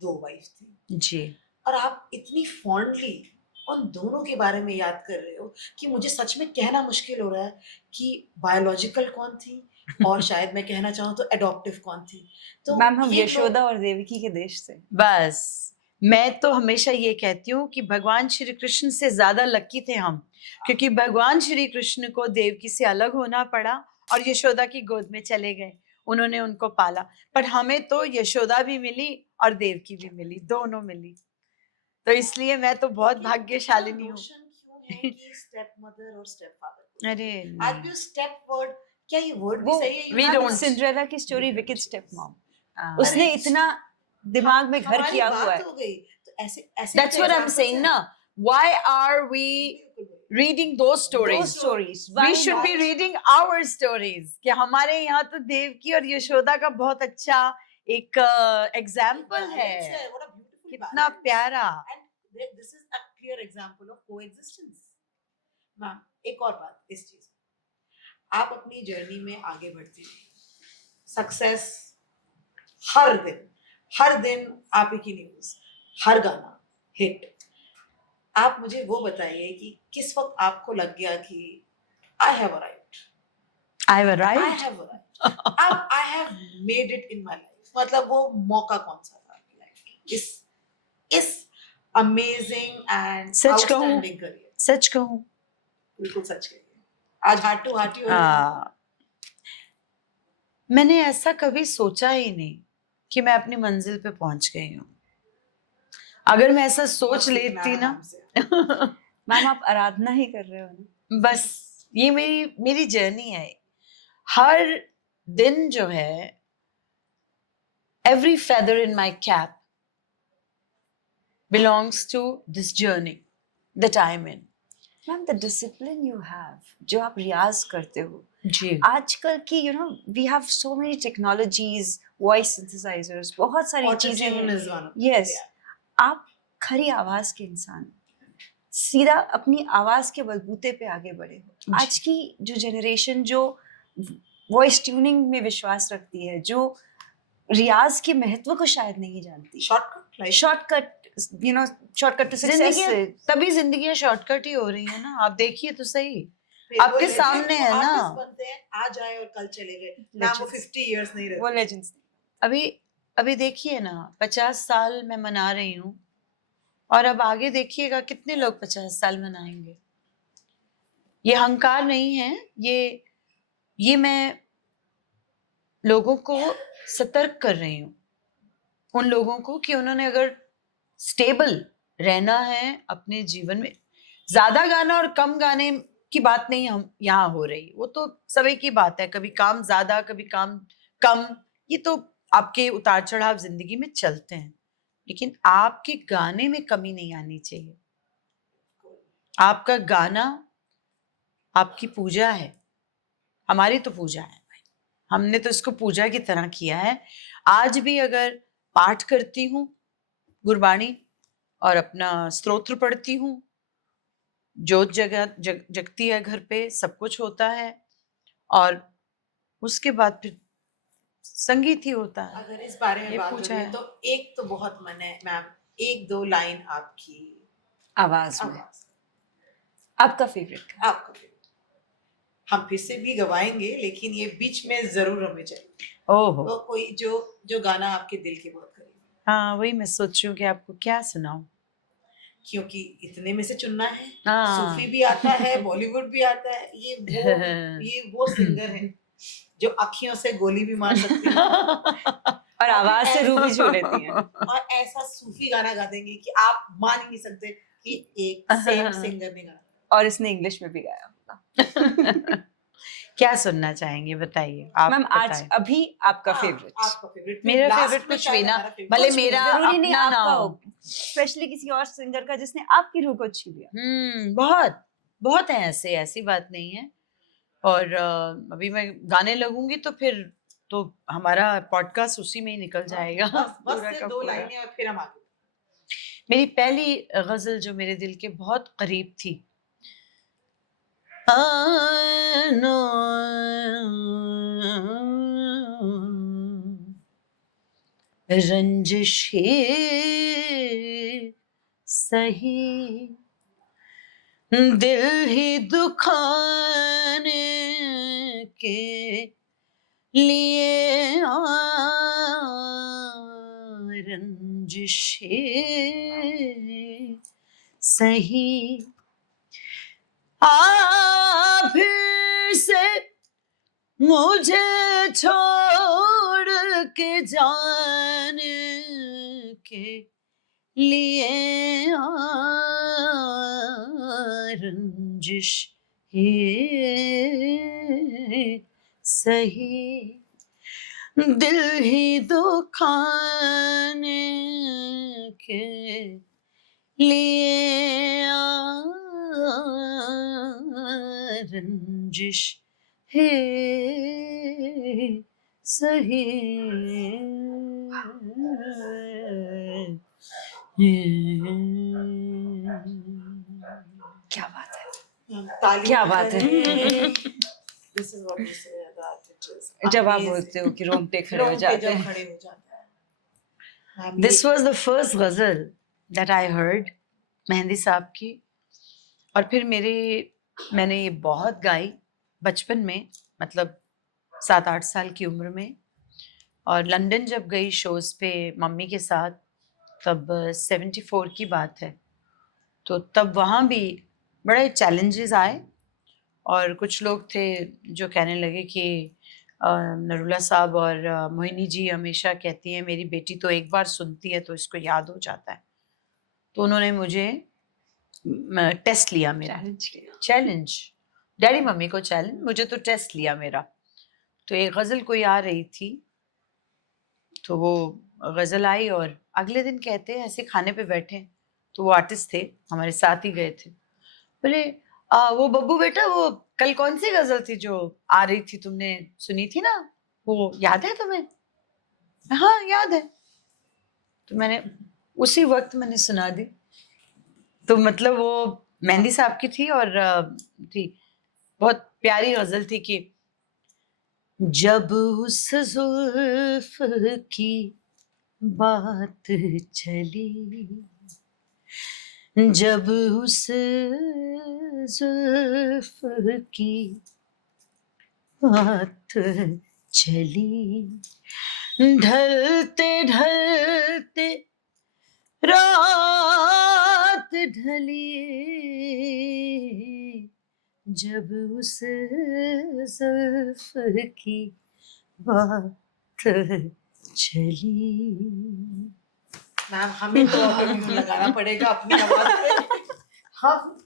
2 वाइफ थी जी, और आप इतनी फॉन्डली उन दोनों के बारे में याद कर रहे हो कि मुझे सच में कहना मुश्किल हो रहा है कि बायोलॉजिकल कौन थी और शायद मैं कहना चाहूँ तो एडॉप्टिव कौन थी। तो मैम हम ये यशोदा और देवकी के देश से। बस मैं तो हमेशा ये कहती हूँ कि भगवान श्री कृष्ण से ज्यादा लकी थे हम, क्योंकि भगवान श्री कृष्ण को देवकी से अलग होना पड़ा और यशोदा की गोद में चले गए, उन्होंने उनको पाला। पर हमें तो यशोदा भी मिली और देवकी भी मिली, दोनों मिली। तो इसलिए मैं तो बहुत भाग्यशालिनी हूँ। स्टेप मदर और स्टेप फादर, अरे आज भी स्टेप वर्ड, क्या ये वर्ड भी वो सही है? we don't- सिंड्रेला की स्टोरी, विकेड स्टेप मॉम, हाँ। उसने अरे, इतना दिमाग में घर हमारी किया बात हुआ है। हो गई तो ऐसे That's what I'm saying ना, why are we reading those stories? Those stories. We Why should be not? reading our stories. कि हमारे यहाँ तो देवकी और यशोदा का बहुत अच्छा एक एग्जाम्पल है, What a beautiful कितना balance. प्यारा. And this is a clear example of coexistence. Ma'am एक और बात इस चीज में, आप अपनी जर्नी में आगे बढ़ते रहिए. सक्सेस हर दिन आप ही की न्यूज, हर गाना हिट. आप मुझे वो बताइए कि किस वक्त आपको लग गया कि I have arrived, I have I arrived. Have arrived, I have made it in my life. मतलब वो मौका कौन सा था आपकी लाइफ में इस अमेजिंग एंड सच कहूं? Outstanding career? सच कहूं, बिल्कुल सच कहिए. आज हार्ट टू हार्ट ही मैंने ऐसा कभी सोचा ही नहीं कि मैं अपनी मंजिल पे पहुंच गई हूँ. अगर मैं ऐसा सोच लेती ना, मैम आप आराधना ही कर रहे हो ना. बस ये मेरी जर्नी है. हर दिन जो है, every feather in my cap belongs to this journey that I'm in. Ma'am the discipline you have, जो आप रियाज करते हो जी. आजकल की, you know we have so many technologies, voice synthesisers, बहुत सारी चीजें हैं. यस, आप खरी आवाज के इंसान, सीधा अपनी आवाज के बलबूते पे आगे बढ़े हो. आज की जो जनरेशन जो वॉइस ट्यूनिंग में विश्वास रखती है, जो रियाज के महत्व को शायद नहीं जानती, shortcut you know shortcut to success. तभी जिंदगियां शॉर्टकट ही हो रही है ना. आप देखिए तो सही, आपके सामने है ना. आज आए और कल चले गए ना, वो 50 इयर्स नहीं रहते. वो लेजेंड्स. अभी देखिए ना, 50 साल मैं मना रही हूँ, और अब आगे देखिएगा कितने लोग 50 साल मनाएंगे. ये अहंकार नहीं है, ये मैं लोगों को सतर्क कर रही हूँ, उन लोगों को कि उन्होंने अगर स्टेबल रहना है अपने जीवन में. ज्यादा गाना और कम गाने की बात नहीं हम यहाँ हो रही, वो तो सभी की बात है. कभी काम ज्यादा, कभी काम कम, ये तो आपके उतार चढ़ाव जिंदगी में चलते हैं. लेकिन आपके गाने में कमी नहीं आनी चाहिए. आपका गाना आपकी पूजा है, हमारी तो पूजा है भाई. हमने तो इसको पूजा की तरह किया है. आज भी अगर पाठ करती हूँ गुरबाणी और अपना स्तोत्र पढ़ती हूँ, जोत जगती है घर पे, सब कुछ होता है, और उसके बाद फिर संगीत ही होता है. अगर इस बारे में ये बात पूछा करें है. तो एक तो बहुत मन है मैम, 1-2 लाइन आपकी आवाज में आवाज, आपका फेवरेट. आपका favorite. हम फिर से भी गवाएंगे, लेकिन ये बीच में जरूर हमें चाहिए. ओहो, तो कोई जो गाना आपके दिल के बहुत करीब है, हाँ वही मैं सोच रही हूँ कि आपको क्या सुनाऊं. क्योंकि इतने में से चुनना है. हाँ. सूफी भी आता है, बॉलीवुड भी आता है. ये वो सिंगर है जो अखियों से गोली भी मार सकती है और आवाज से रूह भी छू लेती है. और ऐसा सूफी गाना गा देंगे कि आप मान ही नहीं सकते कि एक सेम सिंगर ने गाया. और इसने इंग्लिश में भी गाया होगा. क्या सुनना चाहेंगे बताइए आप. मैम आज अभी आपका फेवरेट. आपका फेवरेट. मेरा फेवरेट कुछ भी ना, भले मेरा जरूरी नहीं अपना ना आपका हो. हो, स्पेशली किसी और सिंगर का जिसने आपकी रूह को छू लिया. बहुत बहुत है ऐसे, ऐसी बात नहीं है. और अभी मैं गाने लगूंगी तो फिर तो हमारा पॉडकास्ट उसी में ही निकल जाएगा. बस से 2 लाइनें और फिर हम आगे. मेरी पहली गजल जो मेरे दिल के बहुत करीब थी, रंजिश सही दिल ही दुखाने के लिए रंजिश सही फिर से मुझे छोड़ के जाने के लिए रंजिश सही दिल ही दुखाने के लिए रंजिश है सही क्या बात है, ताली क्या बात है। This is what you say that it is जब आप amazing. बोलते हो कि रोंगटे खड़े हो रोंगटे जाते जब हैं। खड़े हो जाते हैं। This was the first ghazal that I heard mehndi साहब की, और फिर मैंने ये बहुत गाई बचपन में, मतलब 7-8 साल की उम्र में। और लंदन जब गई शोज़ पे मम्मी के साथ, तब 74 की बात है, तो तब वहाँ भी बड़े चैलेंजेस आए, और कुछ लोग थे जो कहने लगे कि नरूला साहब और मोहिनी जी हमेशा कहती हैं मेरी बेटी तो एक बार सुनती है तो इसको याद हो जाता है। तो उन्होंने मुझे टेस्ट लिया, मेरा चैलेंज, डैडी मम्मी को चैलेंज, मुझे तो टेस्ट लिया मेरा। तो एक गज़ल कोई आ रही थी, तो वो गज़ल आई और अगले दिन कहते हैं ऐसे खाने पे बैठे, तो वो आर्टिस्ट थे हमारे साथ ही गए थे, बोले वो बब्बू बेटा वो कल कौन सी गज़ल थी जो आ रही थी, तुमने सुनी थी ना, वो याद है तुम्हें? हाँ याद है। तो मैंने उसी वक्त मैंने सुना दी। तो मतलब वो मेहंदी साहब की थी, और थी बहुत प्यारी गज़ल थी कि जब उस जुल्फ की बात चली, जब उस जुल्फ की बात चली, ढलते ढलते रात ढली, जब उस जुल्फ की बात चली। मैम हमें तो ऑटोट्यून लगाना पड़ेगा अपनी आवाज में। हम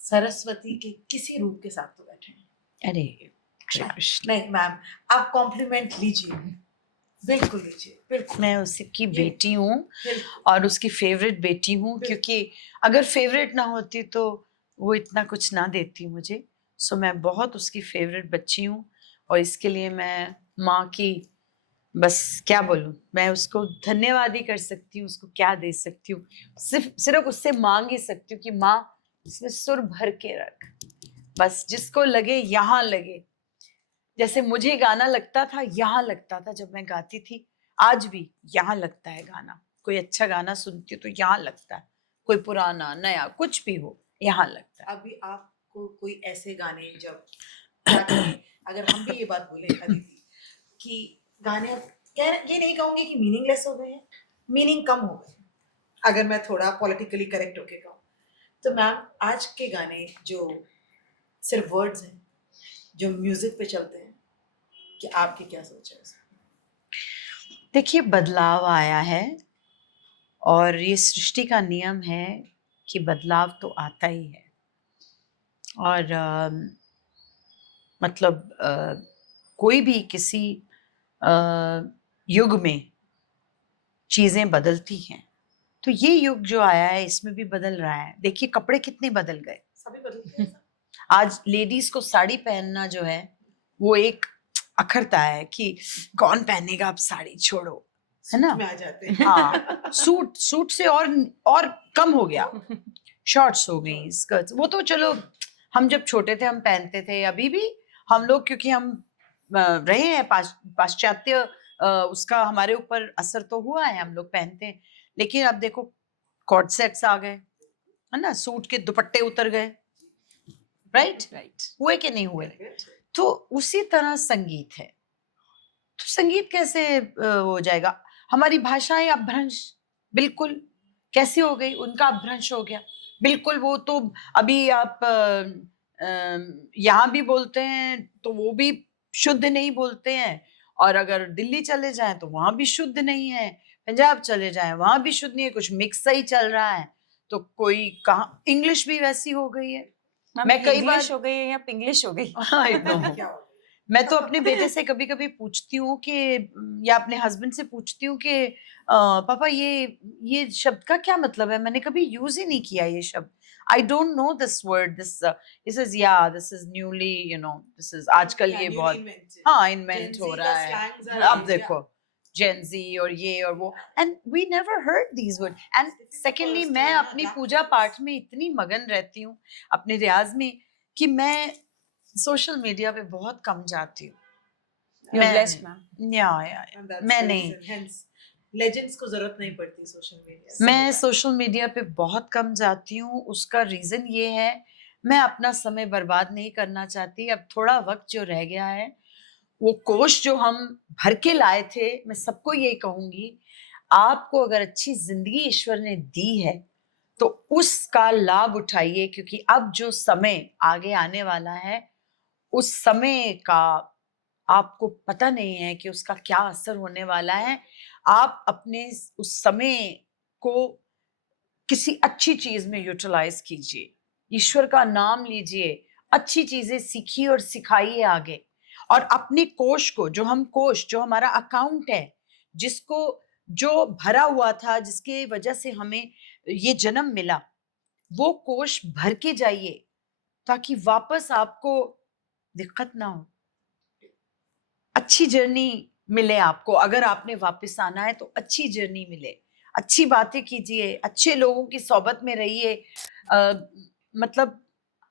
सरस्वती के किसी रूप के साथ तो बैठे हैं। अरे हरे कृष्ण, नहीं मैम, आप कॉम्प्लीमेंट लीजिए, बिल्कुल लीजिए, बिल्कुल मैं उसकी बेटी हूँ बिल्कुल। और उसकी फेवरेट बेटी हूँ, क्योंकि अगर फेवरेट ना होती तो वो इतना कुछ ना देती मुझे। सो मैं बहुत उसकी फेवरेट बच्ची हूँ, और इसके लिए मैं माँ की बस क्या बोलूँ, मैं उसको धन्यवाद ही कर सकती हूँ, उसको क्या दे सकती हूँ, सिर्फ उससे मांग ही सकती हूँ कि माँ इसमें सुर भर के रख, बस जिसको लगे यहाँ लगे। जैसे मुझे गाना लगता था, यहाँ लगता था जब मैं गाती थी, आज भी यहाँ लगता है गाना। कोई अच्छा गाना सुनती हूँ तो यहाँ लगता है, कोई पुराना नया कुछ भी हो यहाँ लगता है। अभी आपको कोई ऐसे गाने जब क्या कहें, अगर हम भी ये बात बोले अदिति कि गाने अब ये नहीं कहूंगी कि मीनिंगलेस हो गए हैं, मीनिंग कम हो गए हैं, अगर मैं थोड़ा पॉलिटिकली करेक्ट होके कहूँ तो मैम आज के गाने जो सिर्फ वर्ड्स हैं, जो म्यूजिक पे चलते हैं, कि आपकी क्या सोच है इसमें? देखिए बदलाव आया है, और ये सृष्टि का नियम है कि बदलाव तो आता ही है, और मतलब कोई भी किसी युग में चीज़ें बदलती हैं, तो ये युग जो आया है इसमें भी बदल रहा है। देखिए कपड़े कितने बदल गए, सभी बदल गए। आज लेडीज को साड़ी पहनना जो है वो एक अखरता है कि कौन पहनेगा अब साड़ी, छोड़ो, है ना? में आ जाते हैं। हाँ, सूट से और कम हो गया, शॉर्ट्स हो गई, स्कर्ट्स, वो तो चलो हम जब छोटे थे हम पहनते थे, अभी भी हम लोग, क्योंकि हम रहे हैं पाश्चात्य, उसका हमारे ऊपर असर तो हुआ है, हम लोग पहनते हैं। लेकिन अब देखो कॉर्ड सेट्स आ गए, है ना, सूट के दुपट्टे उतर गए, राइट, हुए कि नहीं हुए? तो उसी तरह संगीत है, तो संगीत कैसे हो जाएगा? हमारी भाषाएं अपभ्रंश बिल्कुल कैसे हो गई, उनका अपभ्रंश हो गया बिल्कुल। वो तो अभी आप यहाँ भी बोलते हैं तो वो भी शुद्ध नहीं बोलते हैं, और अगर दिल्ली चले जाएं तो वहां भी शुद्ध नहीं है, पंजाब चले जाएं वहां भी शुद्ध नहीं है, कुछ मिक्स सही चल रहा है। तो कोई कहाँ, इंग्लिश भी वैसी हो गई है, मैं कई बार हो गई है या पिंग्लिश हो गई? आई नो, क्या हो गया? मैं तो अपने बेटे से कभी कभी पूछती हूँ कि या अपने हस्बैंड से पूछती हूँ कि पापा ये शब्द का क्या मतलब है, मैंने कभी यूज ही नहीं किया ये शब्द, I don't know this word, this is या this is newly this is आजकल Yeah, ये newly बहुत invented. हाँ Gen इन्वेंट हो Z रहा का है। slangs are अब yeah. देखो जेन जी और ये और वो, and we never heard these word. And It's difficult for secondly us to, मैं ना, अपनी adapt पूजा to this. पाठ में इतनी मगन रहती हूँ अपने रियाज में कि मैं सोशल मीडिया पे बहुत कम जाती हूँ। You're मैं blessed, ma'am. या And that's मैं the नहीं, reason. Hence, legends को जरूरत नहीं पड़ती सोशल मीडिया से। मैं सोशल मीडिया पे बहुत कम जाती हूँ। उसका रीजन ये है, मैं अपना समय बर्बाद नहीं करना चाहती। अब थोड़ा वक्त जो रह गया है, वो कोष जो हम भर के लाए थे, मैं सबको ये कहूंगी, आपको अगर अच्छी जिंदगी ईश्वर ने दी है तो उसका लाभ उठाइए, क्योंकि अब जो समय आगे आने वाला है उस समय का आपको पता नहीं है कि उसका क्या असर होने वाला है। आप अपने उस समय को किसी अच्छी चीज में यूटिलाइज कीजिए, ईश्वर का नाम लीजिए, अच्छी चीजें सीखिए और सिखाइए आगे। और अपने कोष को, जो हमारा अकाउंट है, जिसको जो भरा हुआ था, जिसके वजह से हमें ये जन्म मिला, वो कोष भर के जाइए ताकि वापस आपको दिक्कत ना हो, अच्छी जर्नी मिले आपको। अगर आपने वापस आना है तो अच्छी जर्नी मिले, अच्छी बातें कीजिए, अच्छे लोगों की सोबत में रहिए, मतलब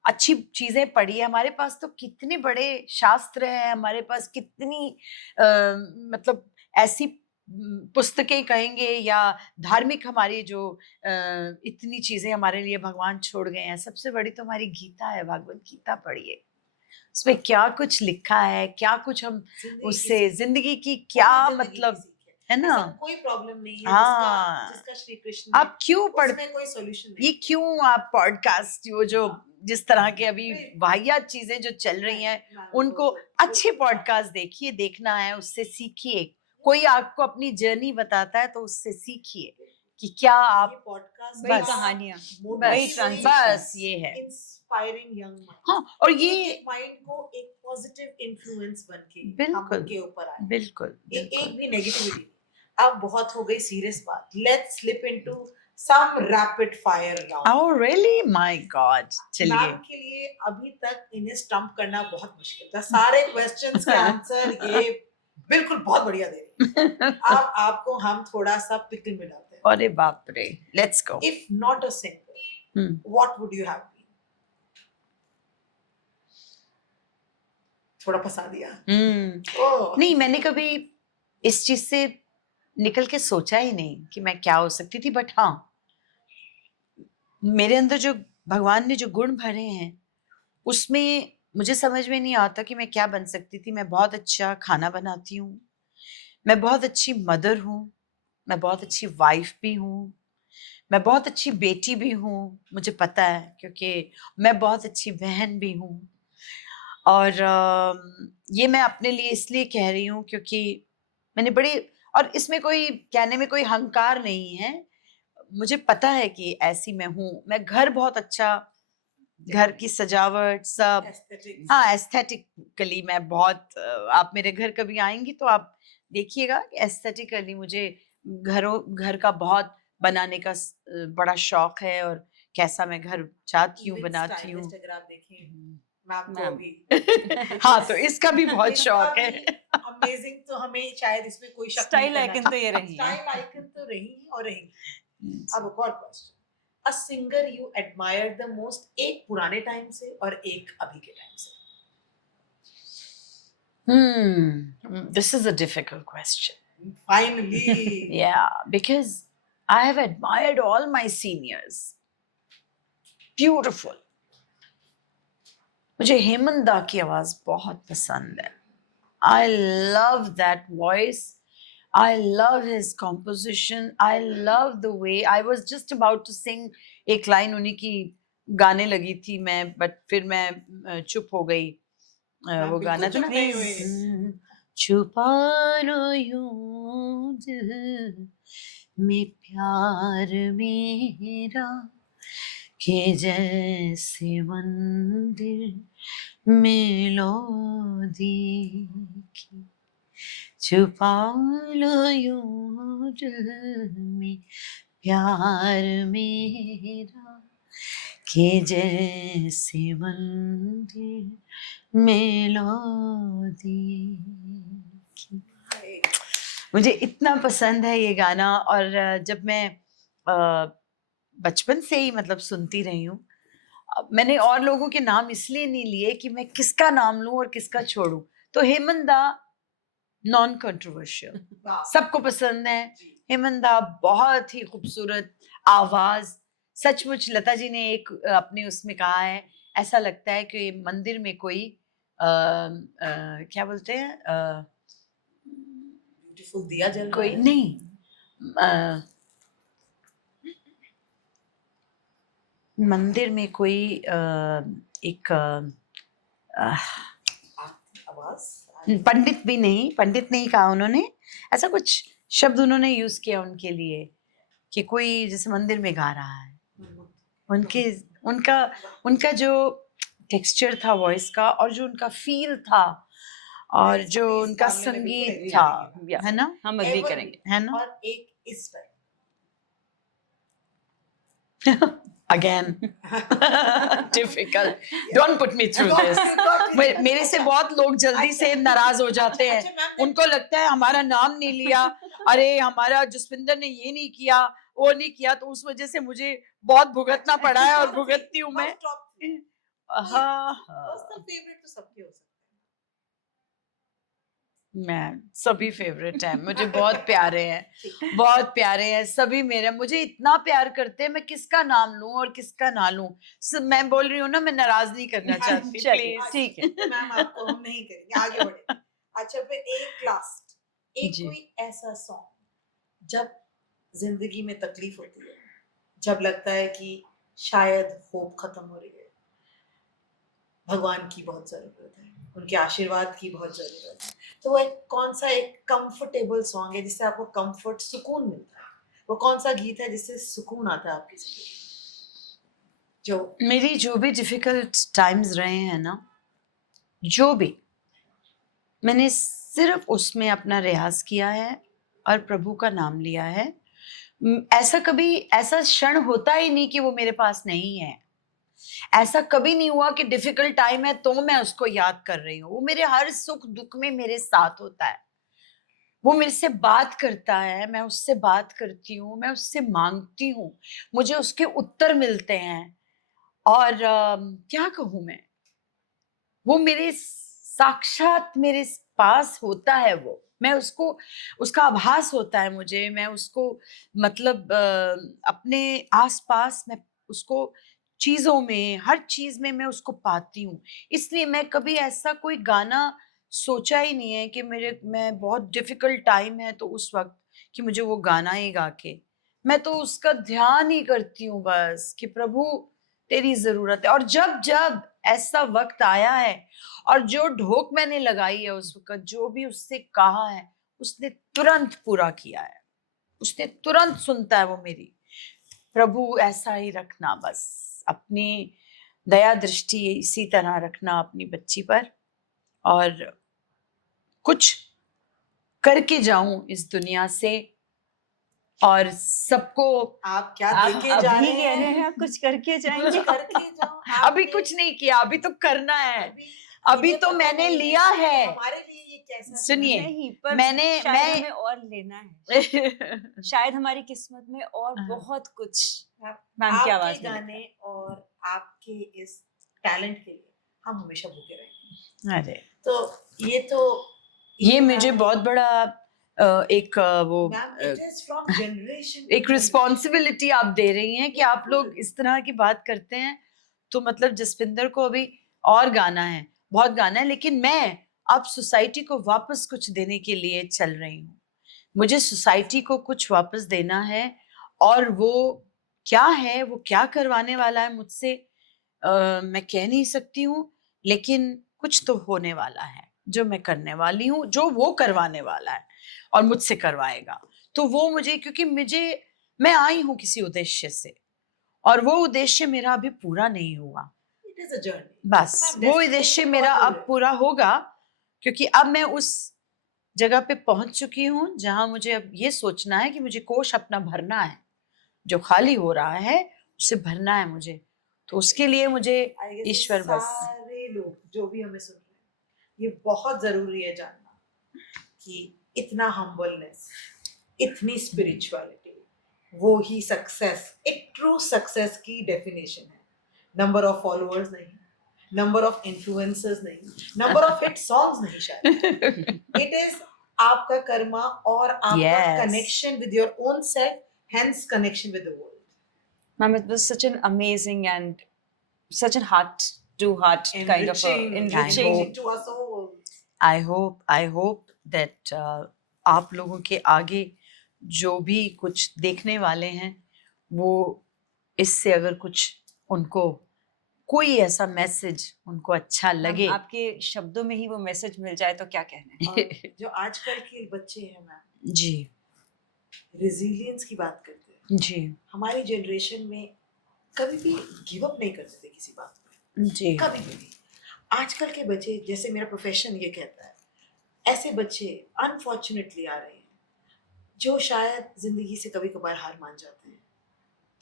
अच्छी चीजें पढ़िए। हमारे पास तो कितने बड़े शास्त्र हैं, हमारे पास कितनी मतलब ऐसी पुस्तकें कहेंगे या धार्मिक हमारी जो इतनी चीजें हमारे लिए भगवान छोड़ गए हैं। सबसे बड़ी तो हमारी गीता है, भगवत गीता पढ़िए, उसमें क्या कुछ लिखा है, क्या कुछ हम उससे जिंदगी की क्या मतलब है ना। ऐसा कोई प्रॉब्लम नहीं है हाँ, जिसका श्री कृष्ण आप क्यों पढ़, उसमें कोई सॉल्यूशन नहीं ये है। क्यों आप पॉडकास्ट जो जिस तरह के अभी वाहियात चीजें जो चल रही हैं, उनको अच्छे पॉडकास्ट देखिए, देखना है उससे सीखिए। कोई आपको अपनी जर्नी बताता है तो उससे सीखिए कि क्या आप पॉडकास्ट वही बस कहानियां, वही बस transitions. बस ये है। इंस्पायरिंग यंग माइंड, हाँ, और ये एक माइंड को एक पॉजिटिव इन्फ्लुएंस बनके बिल्कुल, हम के ऊपर आए। बिल्कुल एक बिल्कुल। भी नेगेटिविटी। अब बहुत हो गई सीरियस बात, let's slip into some rapid fire round. Oh really? My God. चलिए। मैम के लिए अभी तक इन्हें स्टंप करना बहुत मुश्किल था, सारे क्वेश्चंस के आंसर ये बिल्कुल बहुत बढ़िया दे रही है। अब आपको हम थोड़ा सा पिकल में डालते हैं। अरे बाप रे, let's go. If not a singer, what would you have been? थोड़ा फंसा दिया। ओह, नहीं, मैंने कभी इस चीज से निकल के सोचा ही नहीं कि मैं क्या हो सकती थी, बट हाँ, मेरे अंदर जो भगवान ने जो गुण भरे हैं, उसमें मुझे समझ में नहीं आता कि मैं क्या बन सकती थी। मैं बहुत अच्छा खाना बनाती हूँ, मैं बहुत अच्छी मदर हूँ, मैं बहुत अच्छी वाइफ भी हूँ, मैं बहुत अच्छी बेटी भी हूँ, मुझे पता है, क्योंकि मैं बहुत अच्छी बहन भी हूँ। और ये मैं अपने लिए इसलिए कह रही हूँ क्योंकि मैंने बड़ी, और इसमें कोई कहने में कोई अहंकार नहीं है, मुझे पता है कि ऐसी मैं हूँ। मैं घर बहुत अच्छा, घर की सजावट सब, aesthetics. हाँ, एस्थेटिकली मैं बहुत आप मेरे घर कभी आएंगी तो आप देखिएगा कि एस्थेटिकली मुझे घर का बहुत बनाने का बड़ा शौक है, और कैसा मैं घर चाहती हूँ, Even बनाती हूँ। stylist अगर आप देखें, मैम को मैम। भी हाँ, तो इसका भी बहुत शौक है। अमेजिंग, तो हमें शायद इसमें कोई शक स्टाइल नहीं आइकन तो ये रही है। स्टाइल आइकन तो रही है और रहेंगी। अब एक और question, a singer you admire the most, एक पुराने टाइम से और एक अभी के टाइम से। This is a difficult question. Finally. Yeah, because I have admired all my seniors. Beautiful. मुझे हेमंत दा की आवाज बहुत पसंद है। I love that voice. I love his composition. I love the way. I was just about to sing एक line उन्हीं की गाने लगी थी मैं, बट फिर मैं चुप हो गई। वो गाना था ना, नहीं हुए। छुपा लो यूं दिल में प्यार मेरा, के जैसे मंदिर मेलोडी की छुपा लो यूं दिल में प्यार मेरा कि जैसे मंदिर मेलोडी की। मुझे इतना पसंद है ये गाना। और जब मैं बचपन से ही मतलब सुनती रही हूँ, मैंने और लोगों के नाम इसलिए नहीं लिए कि मैं किसका नाम लूं और किसका छोड़ूं। तो हेमंत दा नॉन कंट्रोवर्शियल, सबको पसंद है। हेमंत दा बहुत ही खूबसूरत आवाज, सचमुच लता जी ने एक अपने उसमें कहा है, ऐसा लगता है कि मंदिर में कोई क्या बोलते हैं, ब्यूटीफुल दिया जल रहा कोई है। नहीं, मंदिर में कोई एक आवाज पंडित भी नहीं, पंडित नहीं कहा उन्होंने, ऐसा कुछ शब्द उन्होंने यूज किया उनके लिए कि कोई जैसे मंदिर में गा रहा है। उनके उनका उनका जो टेक्सचर था वॉइस का, और जो उनका फील था, और जो उनका संगीत था, है ना, हम अग्री करेंगे। है ना। और एक इस पर again difficult, don't put me through this. मेरे से बहुत लोग जल्दी से नाराज हो जाते हैं, उनको लगता है हमारा नाम नहीं लिया, अरे हमारा जसविंदर ने ये नहीं किया, वो नहीं किया, तो उस वजह से मुझे बहुत भुगतना पड़ा है और भुगतती हूँ मैं। हाँ, फेवरेट तो सबके हो सकते मैं सभी फेवरेट हैं, मुझे बहुत प्यारे हैं, बहुत प्यारे हैं सभी मेरे, मुझे इतना प्यार करते हैं, मैं किसका नाम लूं और किसका ना लूं। मैं बोल रही हूँ ना, मैं नाराज नहीं करना चाहती, चलिए, प्लीज। ठीक है। तो मैम आपको हम नहीं करेंगे, आगे बढ़े। अच्छा, फिर एक लास्ट, एक जी। कोई ऐसा सॉन्ग जब जिंदगी में तकलीफ होती है, जब लगता है कि शायद होप खत्म हो रही है, भगवान की बहुत जरूरत है, उनके आशीर्वाद की बहुत जरूरत है, तो वो एक कौन सा एक कंफर्टेबल सॉन्ग है जिससे आपको कंफर्ट, सुकून मिलता है? वो कौन सा गीत है जिससे सुकून आता है आपकी जिंदगी? जो मेरी जो भी डिफिकल्ट टाइम्स रहे हैं ना, जो भी, मैंने सिर्फ उसमें अपना रियाज किया है और प्रभु का नाम लिया है। ऐसा कभी ऐसा क्षण होता ही नहीं कि वो मेरे पास नहीं है। ऐसा कभी नहीं हुआ कि डिफिकल्ट टाइम है तो मैं उसको याद कर रही हूँ। वो मेरे हर सुख दुख में मेरे साथ होता है। वो मेरे से बात करता है, मैं उससे बात करती हूँ, मैं उससे मांगती हूँ, मुझे उसके उत्तर मिलते हैं। और क्या कहूँ वो मेरे साक्षात मेरे पास होता है। वो मैं उसको, उसका आभास होता है मुझे, मैं उसको मतलब अपने आसपास मैं उसको चीजों में, हर चीज में मैं उसको पाती हूँ। इसलिए मैं कभी ऐसा कोई गाना सोचा ही नहीं है कि मैं बहुत डिफिकल्ट टाइम है तो उस वक्त कि मुझे वो गाना ही गा के, मैं तो उसका ध्यान ही करती हूँ बस कि प्रभु तेरी जरूरत है। और जब जब ऐसा वक्त आया है और जो ढोक मैंने लगाई है उस वक्त, जो भी उससे कहा है उसने तुरंत पूरा किया है, उसने तुरंत सुनता है वो मेरी। प्रभु ऐसा ही रखना, बस अपनी दया दृष्टि इसी तरह रखना अपनी बच्ची पर, और कुछ करके जाऊं इस दुनिया से और सबको। आप क्या आप देके जा अभी रहे कह रहे हैं? हैं कुछ करके जाएंगे। करके जाओ। अभी आपने- कुछ नहीं किया, अभी तो करना है। अभी इन्हें तो पता मैंने नहीं लिया है। हमारे लिए ये कैसा सुनिए, नहीं, पर मैं शायद हमें और लेना है। शायद हमारी किस्मत में और हाँ। बहुत कुछ आप- मैम की आवाज आपके में गाने और आपके इस टैलेंट के लिए हम हमेशा भूखे रहेंगे। अरे तो ये मुझे बहुत बड़ा एक वो ma'am, it is from generation, एक रिस्पॉन्सिबिलिटी आप दे रही हैं कि आप लोग इस तरह की बात करते हैं। तो मतलब जसविंदर को अभी और गाना है, बहुत गाना है, लेकिन मैं अब सोसाइटी को वापस कुछ देने के लिए चल रही हूँ। मुझे सोसाइटी को कुछ वापस देना है, और वो क्या है, वो क्या करवाने वाला है मुझसे मैं कह नहीं सकती हूँ, लेकिन कुछ तो होने वाला है जो मैं करने वाली हूँ, जो वो करवाने वाला है और मुझसे करवाएगा। तो वो मुझे, क्योंकि मैं आई हूँ किसी उद्देश्य से, और वो उद्देश्य मेरा अभी पूरा नहीं हुआ। it is a journey. बस अपना वो destination उद्देश्य मेरा बहुत दूर अब है। पूरा होगा, क्योंकि अब मैं उस जगह पे पहुंच चुकी हूँ जहां मुझे अब ये सोचना है कि मुझे कोष अपना भरना है, जो खाली हो रहा है उसे भरना है मुझे। तो उसके लिए मुझे I guess ईश्वर बस सारे लोग जो भी हमें सुन रहे हैं, ये बहुत जरूरी है जानना कि इतना हम्बलनेस, इतनी स्पिरिचुअलिटी, वो ही सक्सेस, एक ट्रू सक्सेस की डेफिनेशन है। नंबर ऑफ फॉलोअर्स नहीं, नंबर ऑफ इन्फ्लुएंसर्स नहीं, नंबर ऑफ हिट सॉन्ग्स नहीं, शायद इट इज आपका कर्मा और आपका Yes. Connection with your own self, hence connection with the world. Ma'am, it was such an amazing and such a heart to heart kind of a enriching. hope. to our souls. I hope that आप लोगों के आगे जो भी कुछ देखने वाले हैं वो इससे अगर कुछ उनको कोई ऐसा मैसेज उनको अच्छा लगे। Ma'am, आपके शब्दों में ही वो मैसेज मिल जाए तो क्या कहना है। और जो आजकल के बच्चे हैं मैम, जी रेजिलियंस की बात करते हैं। जी हमारी जनरेशन में कभी भी गिव अप नहीं करते थे किसी बात पे, जी कभी भी। आजकल के बच्चे, जैसे मेरा प्रोफेशन ये कहता है, ऐसे बच्चे अनफॉर्चुनेटली आ रहे हैं जो शायद जिंदगी से कभी कभार हार मान जाते हैं।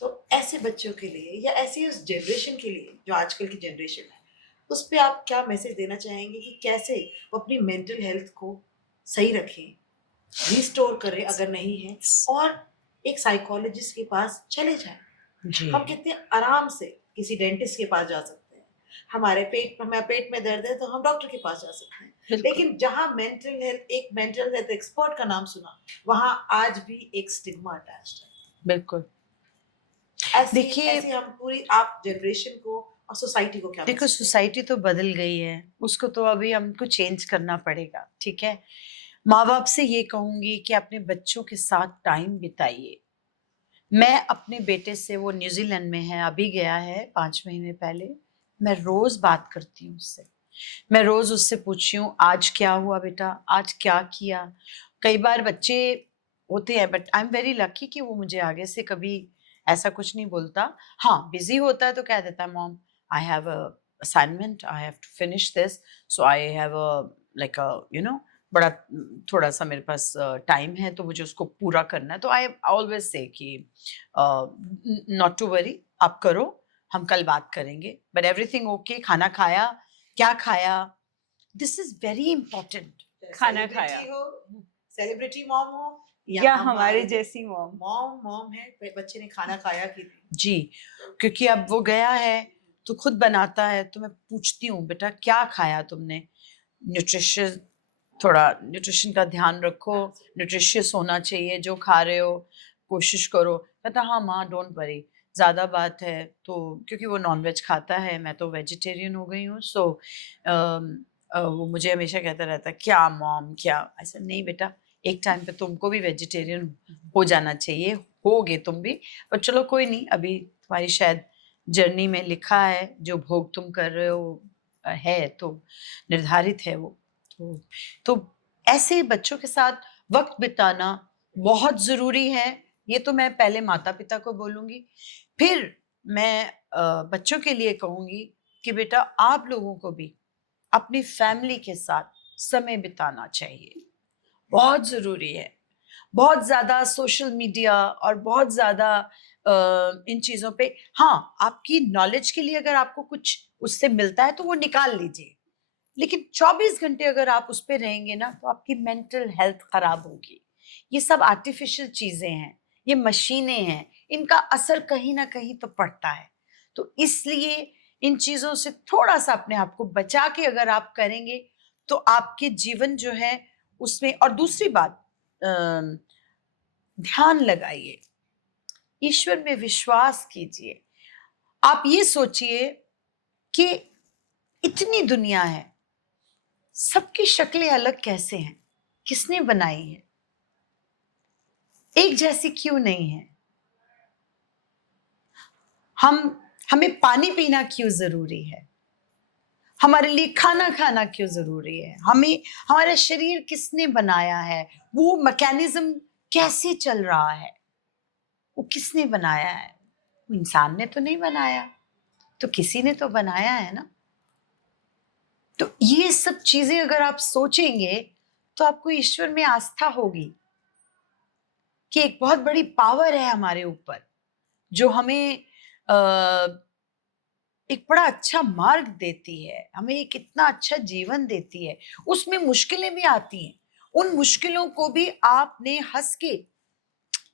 तो ऐसे बच्चों के लिए या ऐसी उस जनरेशन के लिए जो आजकल की जनरेशन है, उस पर आप क्या मैसेज देना चाहेंगे कि कैसे वो अपनी मेंटल हेल्थ को सही रखें, रिस्टोर करें अगर नहीं है, और एक साइकोलॉजिस्ट के पास चले जाएं। जी हम कितने आराम से किसी डेंटिस्ट के पास जा सकते हैं, हमारे पेट में दर्द है तो हम डॉक्टर के पास जा सकते हैं, बिल्कुल। लेकिन जहाँ एक मेंटल हेल्थ एक्सपर्ट का नाम सुना, वहाँ आज भी एक स्टिग्मा अटैच्ड है। बिल्कुल। देखिए- ऐसे हम पूरी आप जनरेशन को और सोसाइटी को क्या देखो message दें? सोसाइटी तो बदल गई है, उसको तो अभी हमको चेंज करना पड़ेगा, ठीक है। माँ बाप से ये कहूंगी कि अपने बच्चों के साथ टाइम बिताइए। मैं अपने बेटे से, वो न्यूजीलैंड में है, अभी गया है 5 महीने पहले, मैं रोज बात करती हूँ उससे। मैं रोज उससे पूछती हूँ आज क्या हुआ बेटा, आज क्या किया। कई बार बच्चे होते हैं, but I am very lucky कि वो मुझे आगे से कभी ऐसा कुछ नहीं बोलता। हाँ बिजी होता है तो कह देता है mom I have a assignment, I have to finish this, so I have a like a you know बड़ा थोड़ा सा मेरे पास टाइम है तो मुझे उसको पूरा करना है। तो आई ऑलवेज से कि नॉट टू वरी, आप करो, हम कल बात करेंगे, बट एवरीथिंग ओके। खाना खाया, क्या खाया, दिस इज वेरी इंपॉर्टेंट। खाना Celebrity खाया। हो, सेलिब्रिटी मॉम हो या हमारे जैसी मॉम। मॉम है, बच्चे ने खाना खाया कि नहीं। जी, क्योंकि अब वो गया है तो खुद बनाता है, तो मैं पूछती हूँ बेटा क्या खाया तुमने, न्यूट्रिशन, थोड़ा न्यूट्रिशन का ध्यान रखो, न्यूट्रिशियस होना चाहिए जो खा रहे हो, कोशिश करो। कहता हाँ माँ डोंट वरी, ज़्यादा बात है तो, क्योंकि वो नॉनवेज खाता है, मैं तो वेजिटेरियन हो गई हूँ, सो वो मुझे हमेशा कहता रहता है क्या मॉम क्या। ऐसा नहीं बेटा, एक टाइम पे तुमको भी वेजिटेरियन हो जाना चाहिए, होगे तुम भी, पर चलो कोई नहीं, अभी तुम्हारी शायद जर्नी में लिखा है, जो भोग तुम कर रहे हो है तो निर्धारित है वो। तो ऐसे बच्चों के साथ वक्त बिताना बहुत ज़रूरी है। ये तो मैं पहले माता पिता को बोलूँगी, फिर मैं बच्चों के लिए कहूँगी कि बेटा आप लोगों को भी अपनी फैमिली के साथ समय बिताना चाहिए, बहुत ज़रूरी है। बहुत ज़्यादा सोशल मीडिया और बहुत ज़्यादा इन चीज़ों पे, हाँ आपकी नॉलेज के लिए अगर आपको कुछ उससे मिलता है तो वो निकाल लीजिए, लेकिन 24 घंटे अगर आप उस पर रहेंगे ना तो आपकी मेंटल हेल्थ खराब होगी। ये सब आर्टिफिशियल चीज़ें हैं, ये मशीनें हैं, इनका असर कहीं ना कहीं तो पड़ता है। तो इसलिए इन चीज़ों से थोड़ा सा अपने आप को बचा के अगर आप करेंगे तो आपके जीवन जो है उसमें। और दूसरी बात, ध्यान लगाइए, ईश्वर में विश्वास कीजिए। आप ये सोचिए कि इतनी दुनिया है, सबकी शक्लें अलग कैसे हैं, किसने बनाई है, एक जैसी क्यों नहीं है। हमें पानी पीना क्यों जरूरी है, हमारे लिए खाना खाना क्यों जरूरी है, हमारा शरीर किसने बनाया है, वो मैकेनिज्म कैसे चल रहा है, वो किसने बनाया है, वो इंसान ने तो नहीं बनाया। तो किसी ने तो बनाया है ना। तो ये सब चीजें अगर आप सोचेंगे तो आपको ईश्वर में आस्था होगी कि एक बहुत बड़ी पावर है हमारे ऊपर जो हमें एक बड़ा अच्छा मार्ग देती है, हमें एक इतना अच्छा जीवन देती है। उसमें मुश्किलें भी आती हैं, उन मुश्किलों को भी आपने हंस के,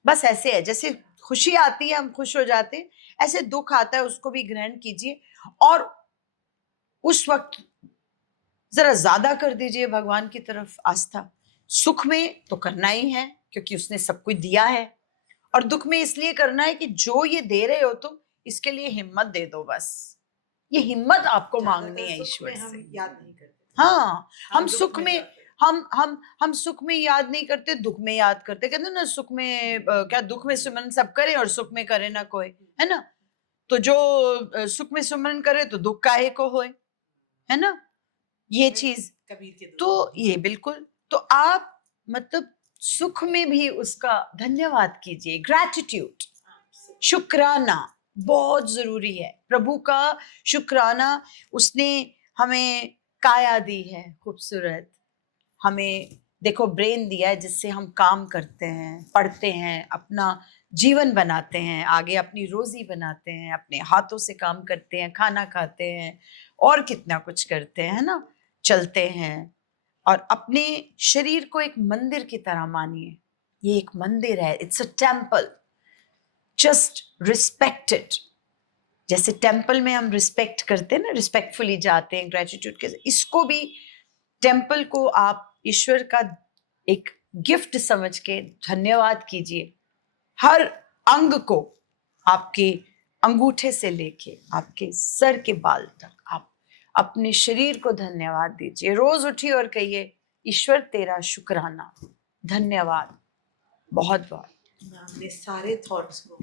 बस ऐसे है जैसे खुशी आती है हम खुश हो जाते हैं, ऐसे दुख आता है उसको भी ग्रहण कीजिए और उस वक्त जरा ज्यादा कर दीजिए भगवान की तरफ आस्था। सुख में तो करना ही है क्योंकि उसने सब कुछ दिया है, और दुख में इसलिए करना है कि जो ये दे रहे हो तुम इसके लिए हिम्मत दे दो। बस ये हिम्मत आपको मांगनी है ईश्वर से। हम याद नहीं करते। हाँ, हम दुख सुख में में, जाते हैं। हम सुख में याद नहीं करते, दुख में याद करते। कहते ना सुख में क्या दुख में सुमरन सब करे और सुख में करे ना कोई, है ना। तो जो सुख में सुमरन करे तो दुख काहे को होए, है ना, ये चीज। कबीर के तो ये बिल्कुल, तो आप मतलब सुख में भी उसका धन्यवाद कीजिए, ग्रैटिट्यूड, शुक्राना बहुत जरूरी है। प्रभु का शुक्राना, उसने हमें काया दी है खूबसूरत, हमें देखो ब्रेन दिया है जिससे हम काम करते हैं, पढ़ते हैं, अपना जीवन बनाते हैं, आगे अपनी रोजी बनाते हैं, अपने हाथों से काम करते हैं, खाना खाते हैं और कितना कुछ करते हैं, है ना, चलते हैं। और अपने शरीर को एक मंदिर की तरह मानिए, ये एक मंदिर है, it's a temple, just respect it. जैसे टेम्पल में हम रिस्पेक्ट करते हैं ना, रिस्पेक्टफुली जाते हैं ग्रेटिट्यूड के, इसको भी टेम्पल को आप ईश्वर का एक गिफ्ट समझ के धन्यवाद कीजिए। हर अंग को, आपके अंगूठे से लेके आपके सर के बाल तक, आप अपने शरीर को धन्यवाद दीजिए। रोज उठिए और कहिए ईश्वर तेरा शुक्राना, धन्यवाद बहुत बहुत। हमने सारे थॉट्स को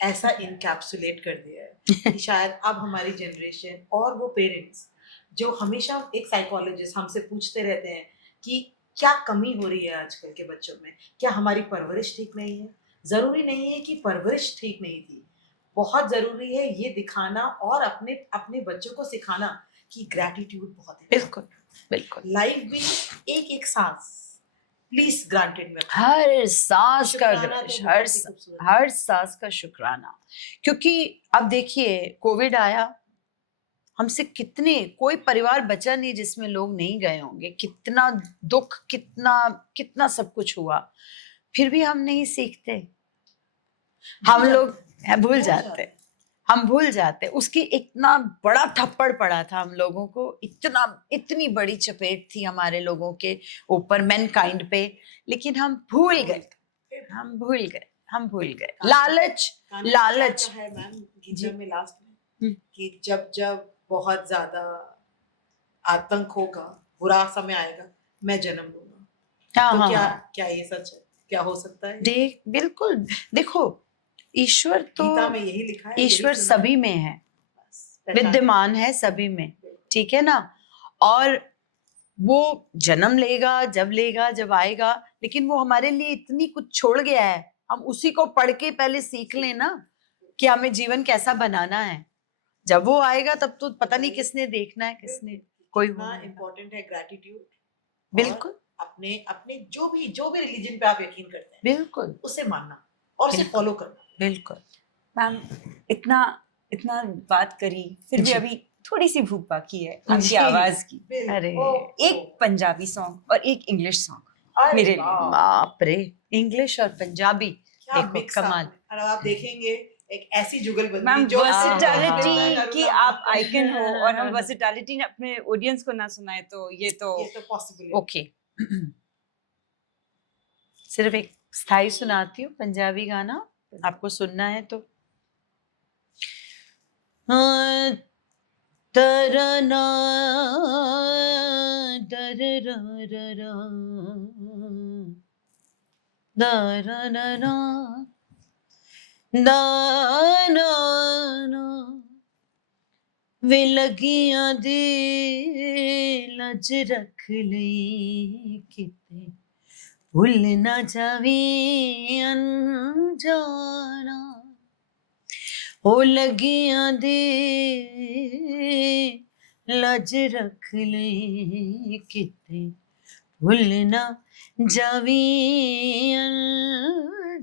ऐसा इनकैप्सुलेट कर दिया है कि शायद अब हमारी जनरेशन और वो पेरेंट्स जो हमेशा, एक साइकोलॉजिस्ट हमसे पूछते रहते हैं कि क्या कमी हो रही है आजकल के बच्चों में, क्या हमारी परवरिश ठीक नहीं है। ज़रूरी नहीं है कि परवरिश ठीक नहीं थी, बहुत ज़रूरी है ये दिखाना और अपने अपने बच्चों को सिखाना कि ग्रैटिट्यूड बहुत है। बिल्कुल बिल्कुल, लाइफ भी एक एक सांस, प्लीज ग्रांटेड में हर सांस का शुक्राना तो ग्रश, बहुत ही खूबसूरत है। हर सांस का शुक्राना। क्योंकि अब देखिए कोविड आया, हमसे कितने, कोई परिवार बचा नहीं जिसमें लोग नहीं गए होंगे, कितना दुख, कितना कितना सब कुछ हुआ, फिर भी हम नहीं सीखते। हम लोग भूल जाते, हम भूल जाते। उसकी इतना बड़ा थप्पड़ पड़ा था हम लोगों को, इतना, इतनी बड़ी चपेट थी हमारे लोगों के ऊपर, मैनकाइंड पे, लेकिन हम भूल गए, हम भूल गए, हम भूल गए। लालच, लालच है मैम गीता में लास्ट में कि जब जब बहुत ज्यादा आतंक होगा, बुरा समय आएगा, मैं जन्म लूंगा। हाँ तो हाँ क्या हाँ। क्या ये सच है? क्या हो सकता है? देख, बिल्कुल, देखो ईश्वर तो, गीता में यही लिखा है, ईश्वर यही सुना सभी में है, है। विद्यमान है सभी में, ठीक है ना। और वो जन्म लेगा जब आएगा, लेकिन वो हमारे लिए इतनी कुछ छोड़ गया है, हम उसी को पढ़ के पहले सीख लें ना कि हमें जीवन कैसा बनाना है। जब वो आएगा तब तो पता नहीं किसने देखना है, किसने कोई इम्पोर्टेंट है ग्रैटिट्यूड। बिल्कुल अपने अपने जो भी रिलीजन पे आप यकीन करते हैं, बिल्कुल उसे मानना और उसे फॉलो करना। बिल्कुल। मैम इतना इतना बात करी, फिर भी जी। अभी थोड़ी सी भूख बाकी है आपकी जी। आवाज की। अरे एक पंजाबी सॉन्ग और एक इंग्लिश सॉन्ग अरे मेरे लिए। वाह, बाप रे, इंग्लिश और पंजाबी, क्या देखो mix कमाल। up। और आप देखेंगे एक ऐसी जुगलबंदी मैम जो वर्सिटैलिटी की आप आइकन हो और हम हाँ। वर्सिटैलिटी ने अपने ऑडियंस को ना सुनाए तो ये तो पॉसिबल है। ओके, सिर्फ एक स्थाई सुनाती हूँ पंजाबी गाना, आपको सुनना है तो। हाँ, तरना दररररा, दररररा, दाना वे लगियां दे लज रख लई किते भुल ना जावे अनजाना, ओ लगियां दे लज रख ले किते भुल ना जावी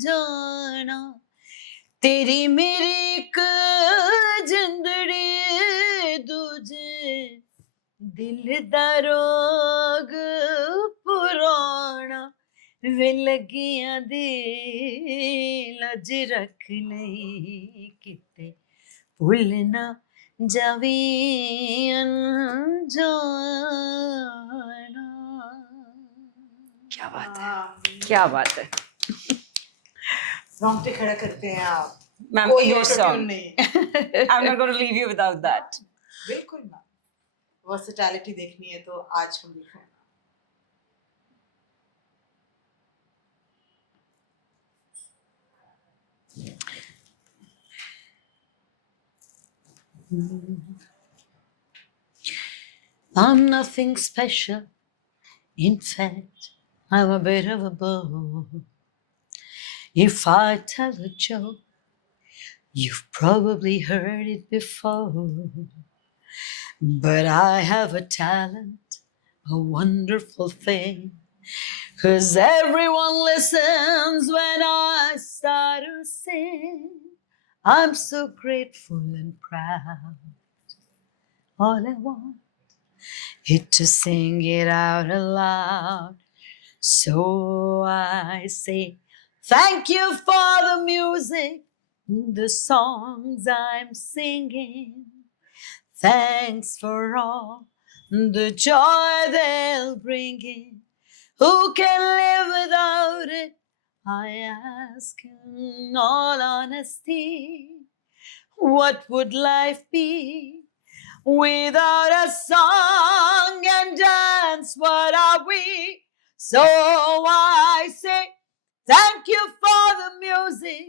जाना तेरी मेरी एक जिंदड़ी दूजे दिल दा रोग पुराना वे लगियां दे लज रख ले किते भुल ना जावी अनजाना। क्या बात है, हाँ, क्या बात है रोंगटे खड़ा करते हैं आप। मैम। कोई Your ऑटोट्यून song. नहीं। I'm not going to leave you without that. बिल्कुल ना, वर्सेटैलिटी देखनी है तो आज हम दिखाएं। I'm nothing special. In fact, I'm a bit of a bore. If I tell a joke, you've probably heard it before. But I have a talent, a wonderful thing. 'Cause everyone listens when I start to sing. I'm so grateful and proud. All I want is to sing it out aloud. So I say, thank you for the music, the songs I'm singing. Thanks for all the joy they'll bring in. Who can live without it? I ask in all honesty. What would life be without a song and dance? What are we? So I say, thank you for the music,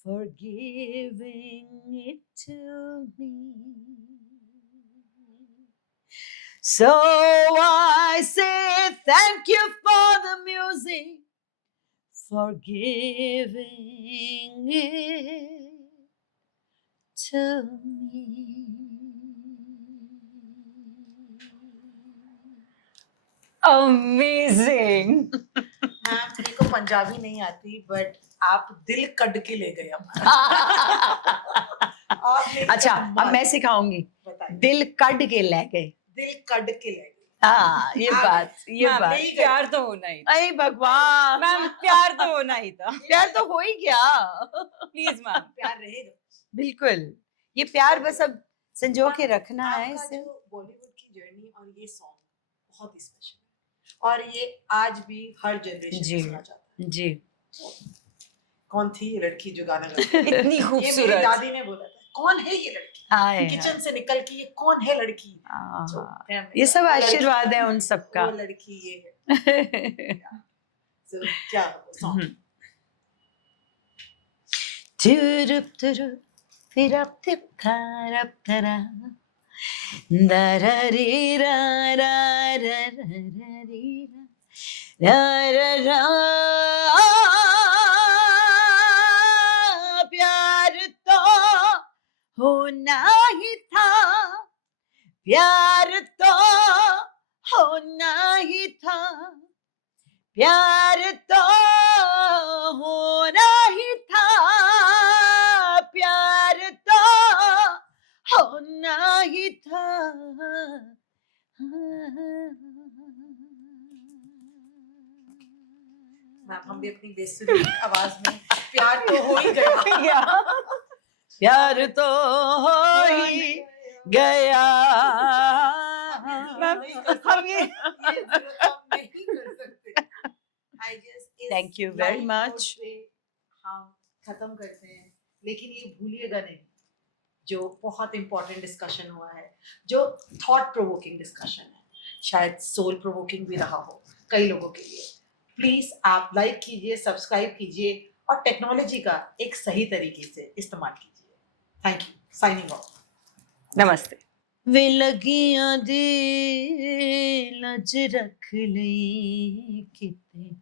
for giving it to me. So I say, thank you for the music, for giving it to me. Amazing. Ma'am, मेरे को पंजाबी नहीं आती, but आप दिल cut के ले गए हमारा। आप मेरी अच्छा, कमाल। अब मैं सिखाऊंगी। बताइए। दिल कट के ले गए। दिल कट के ले गए। हाँ, ये हाँ, बात, ये मैम, बात। नहीं प्यार तो होना ही था। अरे भगवान, मैम, प्यार तो होना ही था। प्यार तो हो ही गया। Please ma'am. प्यार रहेगा। बिल्कुल, ये प्यार बस अब संजो के रखना है आपका इसे। जो बॉलीवुड की जर्नी और ये सॉन्ग बहुत ही स्पेशल है, और ये आज भी हर जनरेशन जी। में सुना जाता है। जी, कौन थी ये लड़की जो गाना गाती है? इतनी ये मेरी खूबसूरत। दादी ने बोला था, कौन है ये लड़की? हाय किचन से निकल के ये कौन है लड़की? हाँ, So, ये सब वो लड़की- आशीर्वाद है उन सबका। वो लड़की ये है। So, क्या song? Turup turup, tirap tip tarap tara, dararira rararararira, rarara, प्यार तो होना ही था, प्यार तो होना ही था, प्यार तो होना ही था, प्यार तो होना ही था। मैम, हम भी अपनी बेसुरी आवाज में प्यार तो हो ही गया। प्यार तो हो ही गया। मैम, हम ये जरूरत हम नहीं कर सकते। I guess इस Thank you very live much. note पे हम खत्म करते हैं, लेकिन ये भूलिएगा नहीं, जो बहुत इंपॉर्टेंट डिस्कशन हुआ है, जो थॉट प्रोवोकिंग डिस्कशन है, शायद सोल प्रोवोकिंग भी रहा हो कई लोगों के लिए। प्लीज आप लाइक कीजिए, सब्सक्राइब कीजिए और टेक्नोलॉजी का एक सही तरीके से इस्तेमाल कीजिए। Thank you, signing off. नमस्ते। वे लगियां दे लज रख ले किते